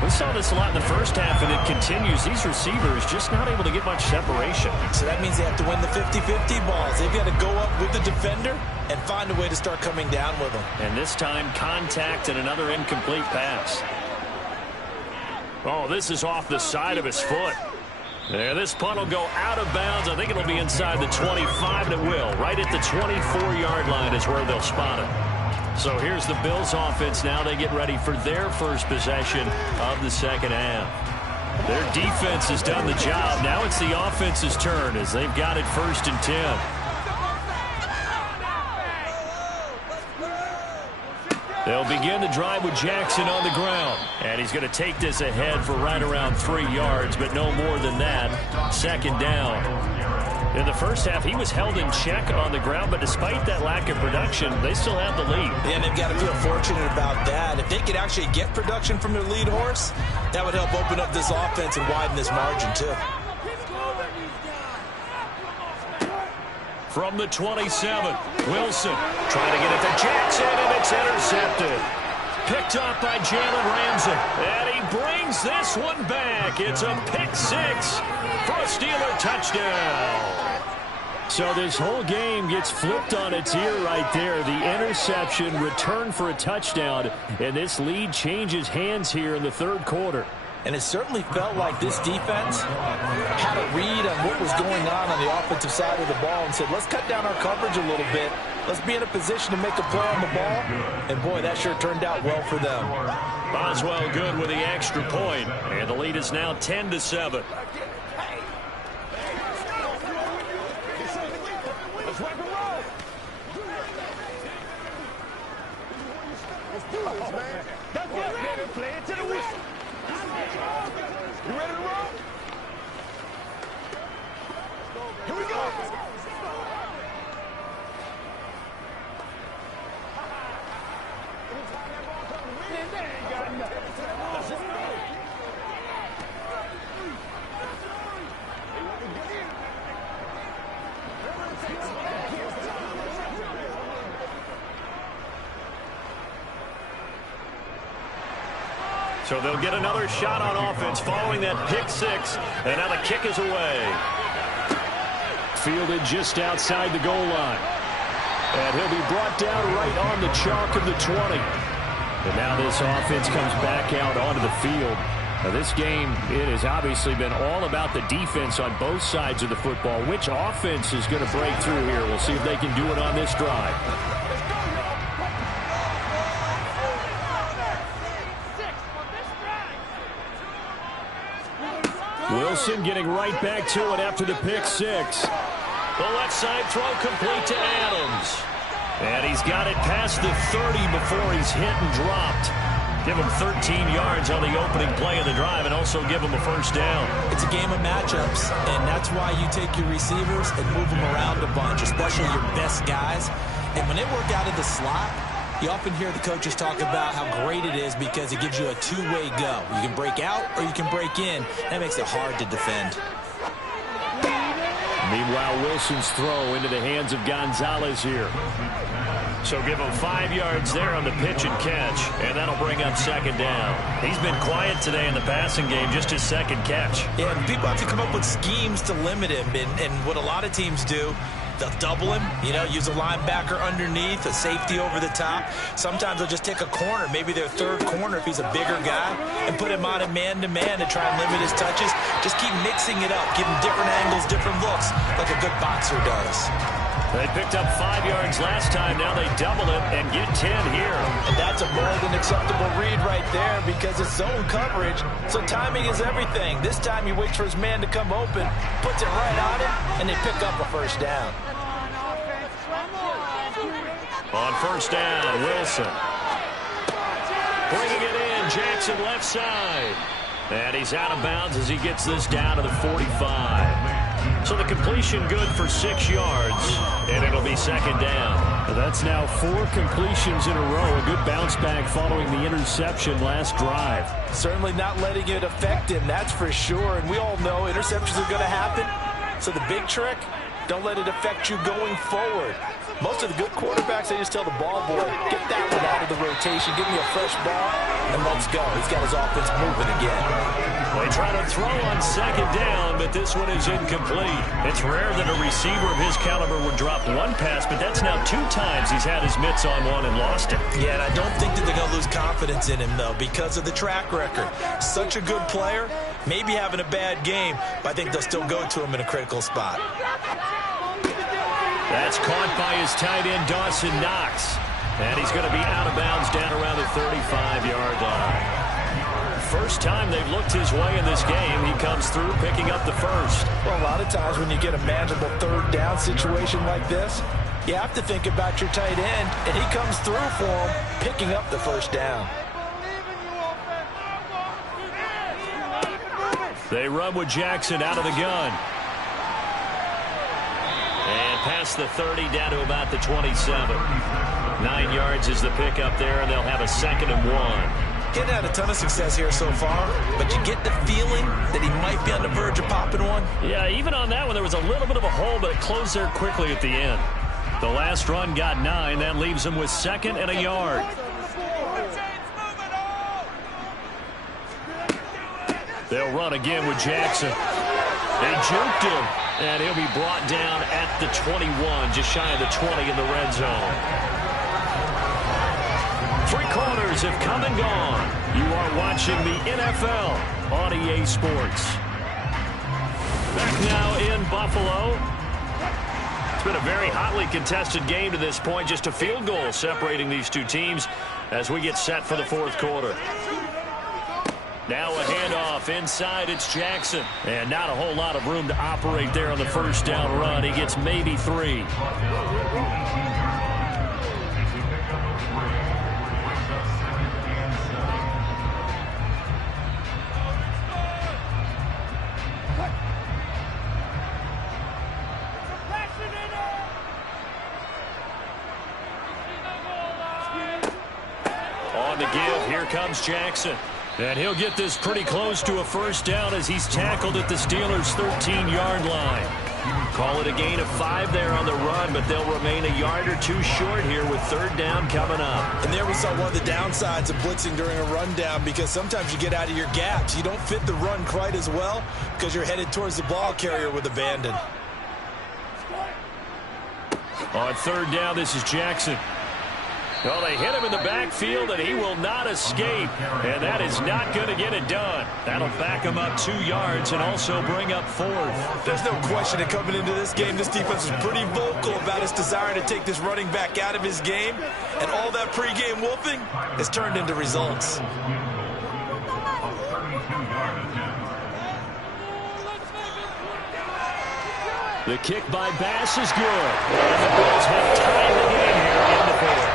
We saw this a lot in the first half, and it continues. These receivers just not able to get much separation. So that means they have to win the 50-50 balls. They've got to go up with the defender and find a way to start coming down with them. And this time, contact and another incomplete pass. Oh, this is off the side of his foot. And this punt will go out of bounds. I think it'll be inside the 25, and it will. Right at the 24-yard line is where they'll spot it. So here's the Bills offense now. They get ready for their first possession of the second half. Their defense has done the job. Now it's the offense's turn as they've got it 1st and 10. They'll begin the drive with Jackson on the ground. And he's going to take this ahead for right around 3 yards, but no more than that. 2nd down. In the first half, he was held in check on the ground, but despite that lack of production, they still have the lead. Yeah, and they've got to feel fortunate about that. If they could actually get production from their lead horse, that would help open up this offense and widen this margin, too. From the 27, Wilson trying to get it to Jackson, and it's intercepted. Picked off by Jalen Ramsey. And he brings this one back. It's a pick six for a Steeler touchdown. So this whole game gets flipped on its ear right there. The interception, return for a touchdown, and this lead changes hands here in the third quarter. And it certainly felt like this defense had a read on what was going on the offensive side of the ball and said, let's cut down our coverage a little bit. Let's be in a position to make a play on the ball. And, boy, that sure turned out well for them. Boswell good with the extra point, and the lead is now 10-7. You ready to roll? Here we go. Anytime that ball comes in, they ain't got nothing. Let's just go. So they'll get another shot on offense following that pick six. And now the kick is away. Fielded just outside the goal line. And he'll be brought down right on the chalk of the 20. And now this offense comes back out onto the field. Now this game, it has obviously been all about the defense on both sides of the football. Which offense is going to break through here? We'll see if they can do it on this drive. Wilson getting right back to it after the pick six. The left side throw complete to Adams. And he's got it past the 30 before he's hit and dropped. Give him 13 yards on the opening play of the drive and also give him a first down. It's a game of matchups, and that's why you take your receivers and move them around a bunch, especially your best guys. And when they work out of the slot, you often hear the coaches talk about how great it is because it gives you a two-way go. You can break out or you can break in. That makes it hard to defend. Meanwhile, Wilson's throw into the hands of Gonzalez here. So give him 5 yards there on the pitch and catch, and that'll bring up second down. He's been quiet today in the passing game, just his second catch. Yeah, and people have to come up with schemes to limit him, and what a lot of teams do, they'll double him, use a linebacker underneath, a safety over the top. Sometimes they'll just take a corner, maybe their third corner if he's a bigger guy, and put him on a man-to-man to try and limit his touches. Just keep mixing it up, give him different angles, different looks, like a good boxer does. They picked up 5 yards last time. Now they double it and get 10 here. And that's a more than acceptable read right there because it's zone coverage, so timing is everything. This time he waits for his man to come open, puts it right on him, and they pick up a first down. On first down, Wilson. Bringing it in, Jackson left side. And he's out of bounds as he gets this down to the 45. So the completion good for 6 yards, and it'll be second down. That's now 4 completions in a row. A good bounce back following the interception last drive. Certainly not letting it affect him, that's for sure. And we all know interceptions are going to happen. So the big trick, don't let it affect you going forward. Most of the good quarterbacks, they just tell the ball boy, get that one out of the rotation, give me a fresh ball, and let's go. He's got his offense moving again. They try to throw on second down, but this one is incomplete. It's rare that a receiver of his caliber would drop one pass, but that's now 2 times he's had his mitts on one and lost it. Yeah, and I don't think that they're going to lose confidence in him, though, because of the track record. Such a good player, maybe having a bad game, but I think they'll still go to him in a critical spot. That's caught by his tight end, Dawson Knox. And he's going to be out of bounds down around the 35-yard line. First time they've looked his way in this game, he comes through picking up the first. Well, a lot of times when you get a manageable third down situation like this, you have to think about your tight end, and he comes through for him, picking up the first down. They run with Jackson out of the gun. And past the 30 down to about the 27. 9 yards is the pickup there, and they'll have a 2nd and 1. Getting had a ton of success here so far, but you get the feeling that he might be on the verge of popping one. Yeah, even on that one, there was a little bit of a hole, but it closed there quickly at the end. The last run got 9. That leaves him with 2nd and a yard. They'll run again with Jackson. They juked him, and he'll be brought down at the 21, just shy of the 20 in the red zone. 3 quarters have come and gone. You are watching the NFL on EA Sports. Back now in Buffalo. It's been a very hotly contested game to this point. Just a field goal separating these two teams as we get set for the fourth quarter. Now a handoff inside. It's Jackson. And not a whole lot of room to operate there on the first down run. He gets maybe 3. On the give, here comes Jackson. And he'll get this pretty close to a first down as he's tackled at the Steelers' 13-yard line. Call it a gain of 5 there on the run, but they'll remain a yard or 2 short here with third down coming up. And there we saw one of the downsides of blitzing during a rundown, because sometimes you get out of your gaps. You don't fit the run quite as well because you're headed towards the ball carrier with abandon. On third down, this is Jackson. Well, they hit him in the backfield, and he will not escape. And that is not going to get it done. That'll back him up 2 yards and also bring up 4th. There's no question that coming into this game, this defense is pretty vocal about its desire to take this running back out of his game. And all that pregame wolfing has turned into results. The kick by Bass is good. And the Bills have tied the game here in the fourth.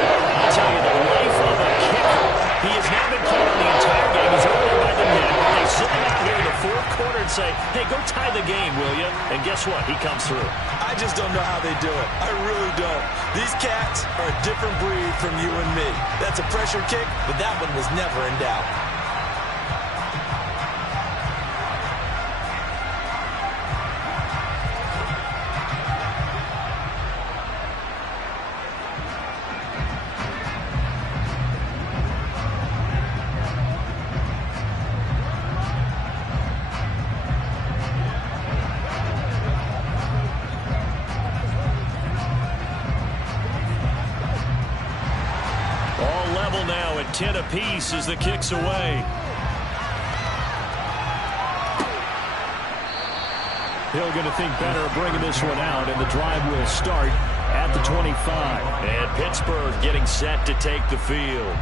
I'll tell you, the life of a kicker. He has now been playing the entire game. He's over there by the net. They sit him out here in the fourth quarter and say, hey, go tie the game, will you? And guess what? He comes through. I just don't know how they do it. I really don't. These cats are a different breed from you and me. That's a pressure kick, but that one was never in doubt. Now at 10 apiece as the kick's away. Hill going to think better of bringing this one out, and the drive will start at the 25. And Pittsburgh getting set to take the field.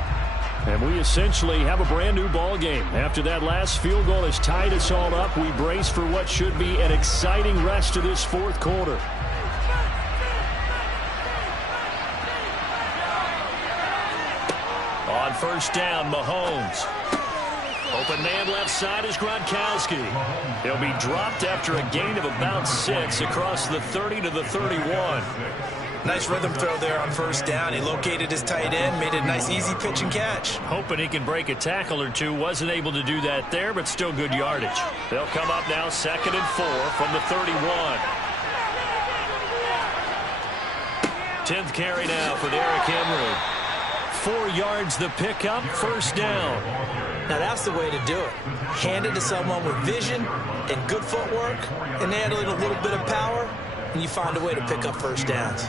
And we essentially have a brand new ball game. After that last field goal has tied us all up, we brace for what should be an exciting rest of this fourth quarter. On first down, Mahomes. Open man left side is Gronkowski. He'll be dropped after a gain of about 6 across the 30 to the 31. Nice rhythm throw there on first down. He located his tight end, made it a nice easy pitch and catch. Hoping he can break a tackle or two. Wasn't able to do that there, but still good yardage. They'll come up now 2nd and 4 from the 31. 10th carry now for Derrick Henry. 4 yards the pickup, first down. Now that's the way to do it. Hand it to someone with vision and good footwork, and add a little bit of power, and you find a way to pick up first downs.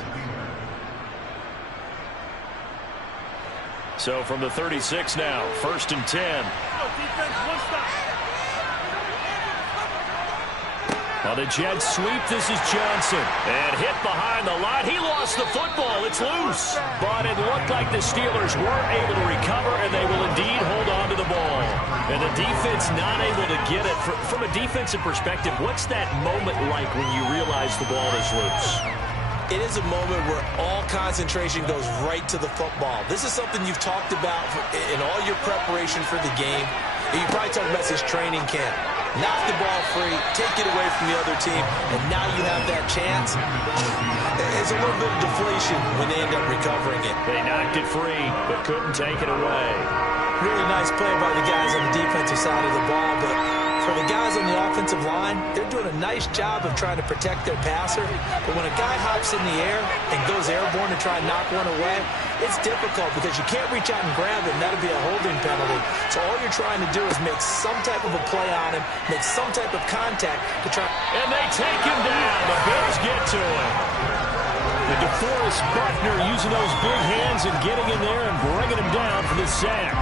So from the 36 now, 1st and 10. On the jet sweep, this is Johnson. And hit behind the line. He lost the football. It's loose. But it looked like the Steelers were able to recover, and they will indeed hold on to the ball. And the defense not able to get it. From a defensive perspective, what's that moment like when you realize the ball is loose? It is a moment where all concentration goes right to the football. This is something you've talked about in all your preparation for the game. You probably talked about this training camp. Knock the ball free, take it away from the other team, and now you have that chance. It's a little bit of deflation when they end up recovering it. They knocked it free, but couldn't take it away. Really nice play by the guys on the defensive side of the ball, but For the guys on the offensive line, they're doing a nice job of trying to protect their passer. But when a guy hops in the air and goes airborne to try and knock one away, it's difficult because you can't reach out and grab him. That'll be a holding penalty. So all you're trying to do is make some type of a play on him, make some type of contact to try. And they take him down. The Bills get to him. The DeForest Buckner using those big hands and getting in there and bringing him down for the sack.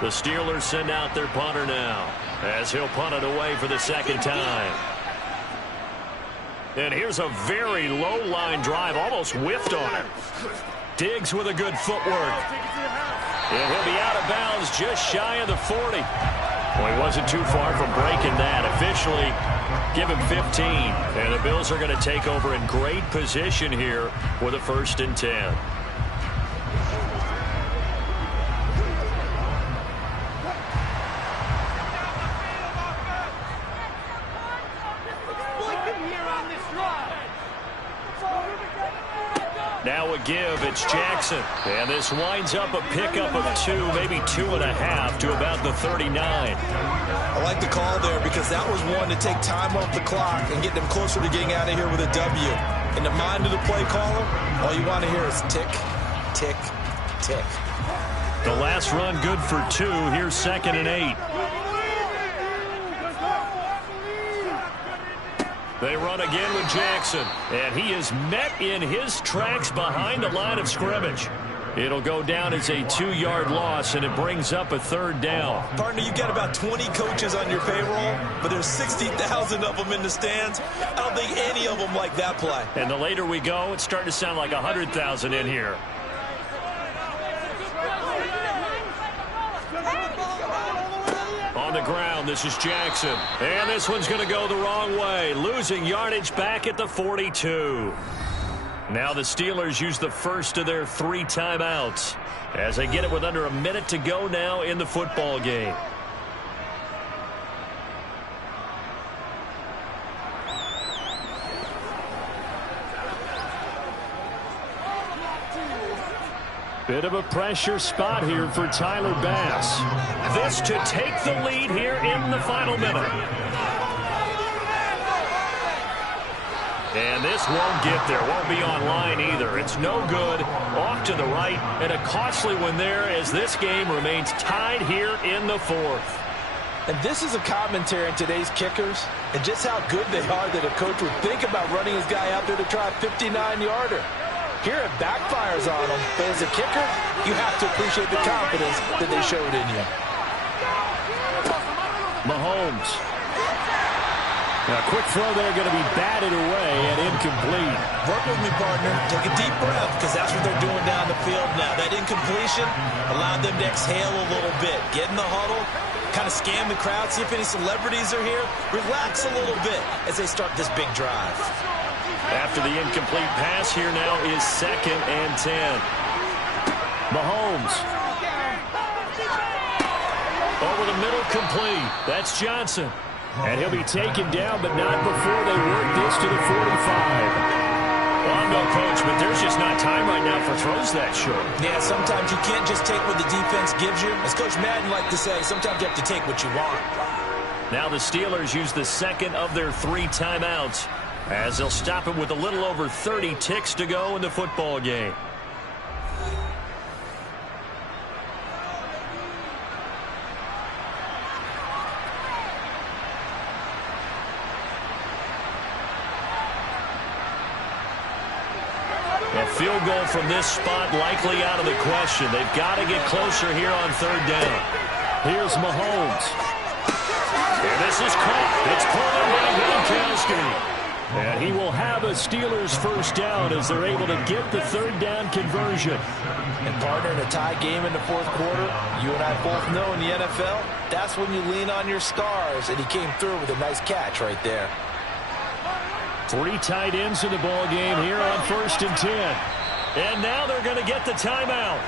The Steelers send out their punter now as he'll punt it away for the second time. And here's a very low line drive, almost whiffed on it. Diggs with a good footwork. And he'll be out of bounds just shy of the 40. Well, he wasn't too far from breaking that. Officially, give him 15. And the Bills are going to take over in great position here with a 1st and 10. Now a give, it's Jackson. And this winds up a pickup of 2, maybe 2.5 to about the 39. I like the call there because that was one to take time off the clock and get them closer to getting out of here with a W. In the mind of the play caller, all you want to hear is tick, tick, tick. The last run good for 2. Here's 2nd and 8. They run again with Jackson, and he is met in his tracks behind the line of scrimmage. It'll go down as a 2-yard loss, and it brings up a 3rd down. Partner, you got about 20 coaches on your payroll, but there's 60,000 of them in the stands. I don't think any of them like that play. And the later we go, it's starting to sound like 100,000 in here. On the ground, this is Jackson. And this one's going to go the wrong way. Losing yardage back at the 42. Now the Steelers use the first of their 3 timeouts as they get it with under a minute to go now in the football game. Bit of a pressure spot here for Tyler Bass. This to take the lead here in the final minute. And this won't get there. Won't be online either. It's no good. Off to the right. And a costly one there as this game remains tied here in the 4th. And this is a commentary on today's kickers and just how good they are that a coach would think about running his guy out there to try a 59-yarder. Here it backfires on them, but as a kicker, you have to appreciate the confidence that they showed in you. Mahomes. Now, a quick throw there going to be batted away and incomplete. Work with me, partner. Take a deep breath because that's what they're doing down the field now. That incompletion allowed them to exhale a little bit. Get in the huddle, kind of scan the crowd, see if any celebrities are here. Relax a little bit as they start this big drive. After the incomplete pass, here now is 2nd and 10. Mahomes. Over the middle, complete. That's Johnson. And he'll be taken down, but not before they work this to the 45. Well, I'm no coach, but there's just not time right now for throws that short. Yeah, sometimes you can't just take what the defense gives you. As Coach Madden liked to say, sometimes you have to take what you want. Now the Steelers use the 2nd of their 3 timeouts as they'll stop it with a little over 30 ticks to go in the football game. A field goal from this spot likely out of the question. They've got to get closer here on 3rd down. Here's Mahomes. And this is caught. It's caught by Gronkowski. And he will have a Steelers 1st down as they're able to get the 3rd down conversion. And partner, in a tie game in the 4th quarter, you and I both know in the NFL, that's when you lean on your stars. And he came through with a nice catch right there. 3 tight ends in the ball game here on 1st and 10. And now they're going to get the timeout.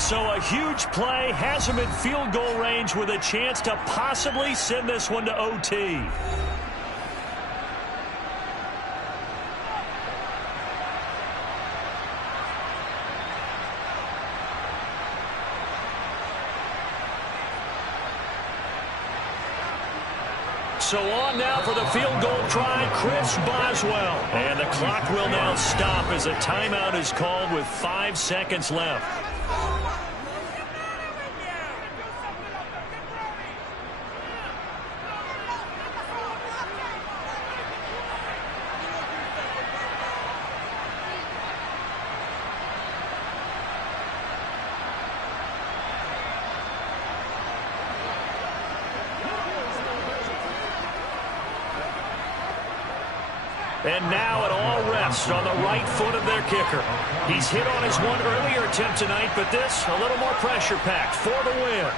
So a huge play has them in field goal range with a chance to possibly send this one to OT. So on now for the field goal try, Chris Boswell. And the clock will now stop as a timeout is called with 5 seconds left. And now it all rests on the right foot of their kicker. He's hit on his one earlier attempt tonight, but this a little more pressure-packed for the win.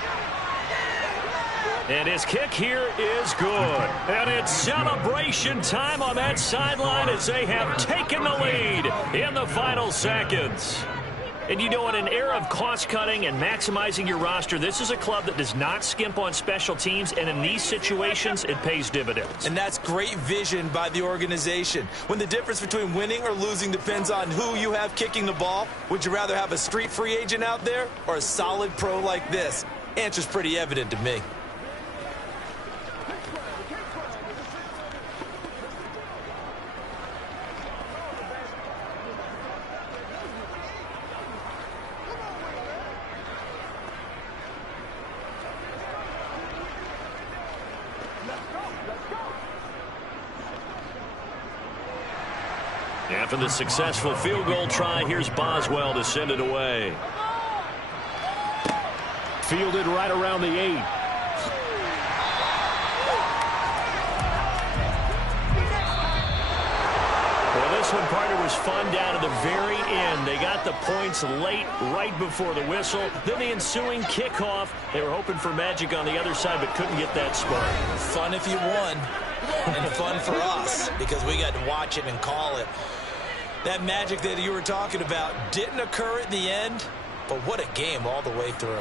And his kick here is good. And it's celebration time on that sideline as they have taken the lead in the final seconds. And you know, in an era of cost-cutting and maximizing your roster, this is a club that does not skimp on special teams, and in these situations, it pays dividends. And that's great vision by the organization. When the difference between winning or losing depends on who you have kicking the ball, would you rather have a street free agent out there or a solid pro like this? Answer's pretty evident to me. After the successful field goal try, here's Boswell to send it away. Fielded right around the 8. Well, this one, partner, was fun down to the very end. They got the points late, right before the whistle. Then the ensuing kickoff. They were hoping for magic on the other side, but couldn't get that spark. Fun if you won, and fun for us because we got to watch it and call it. That magic that you were talking about didn't occur at the end, but what a game all the way through.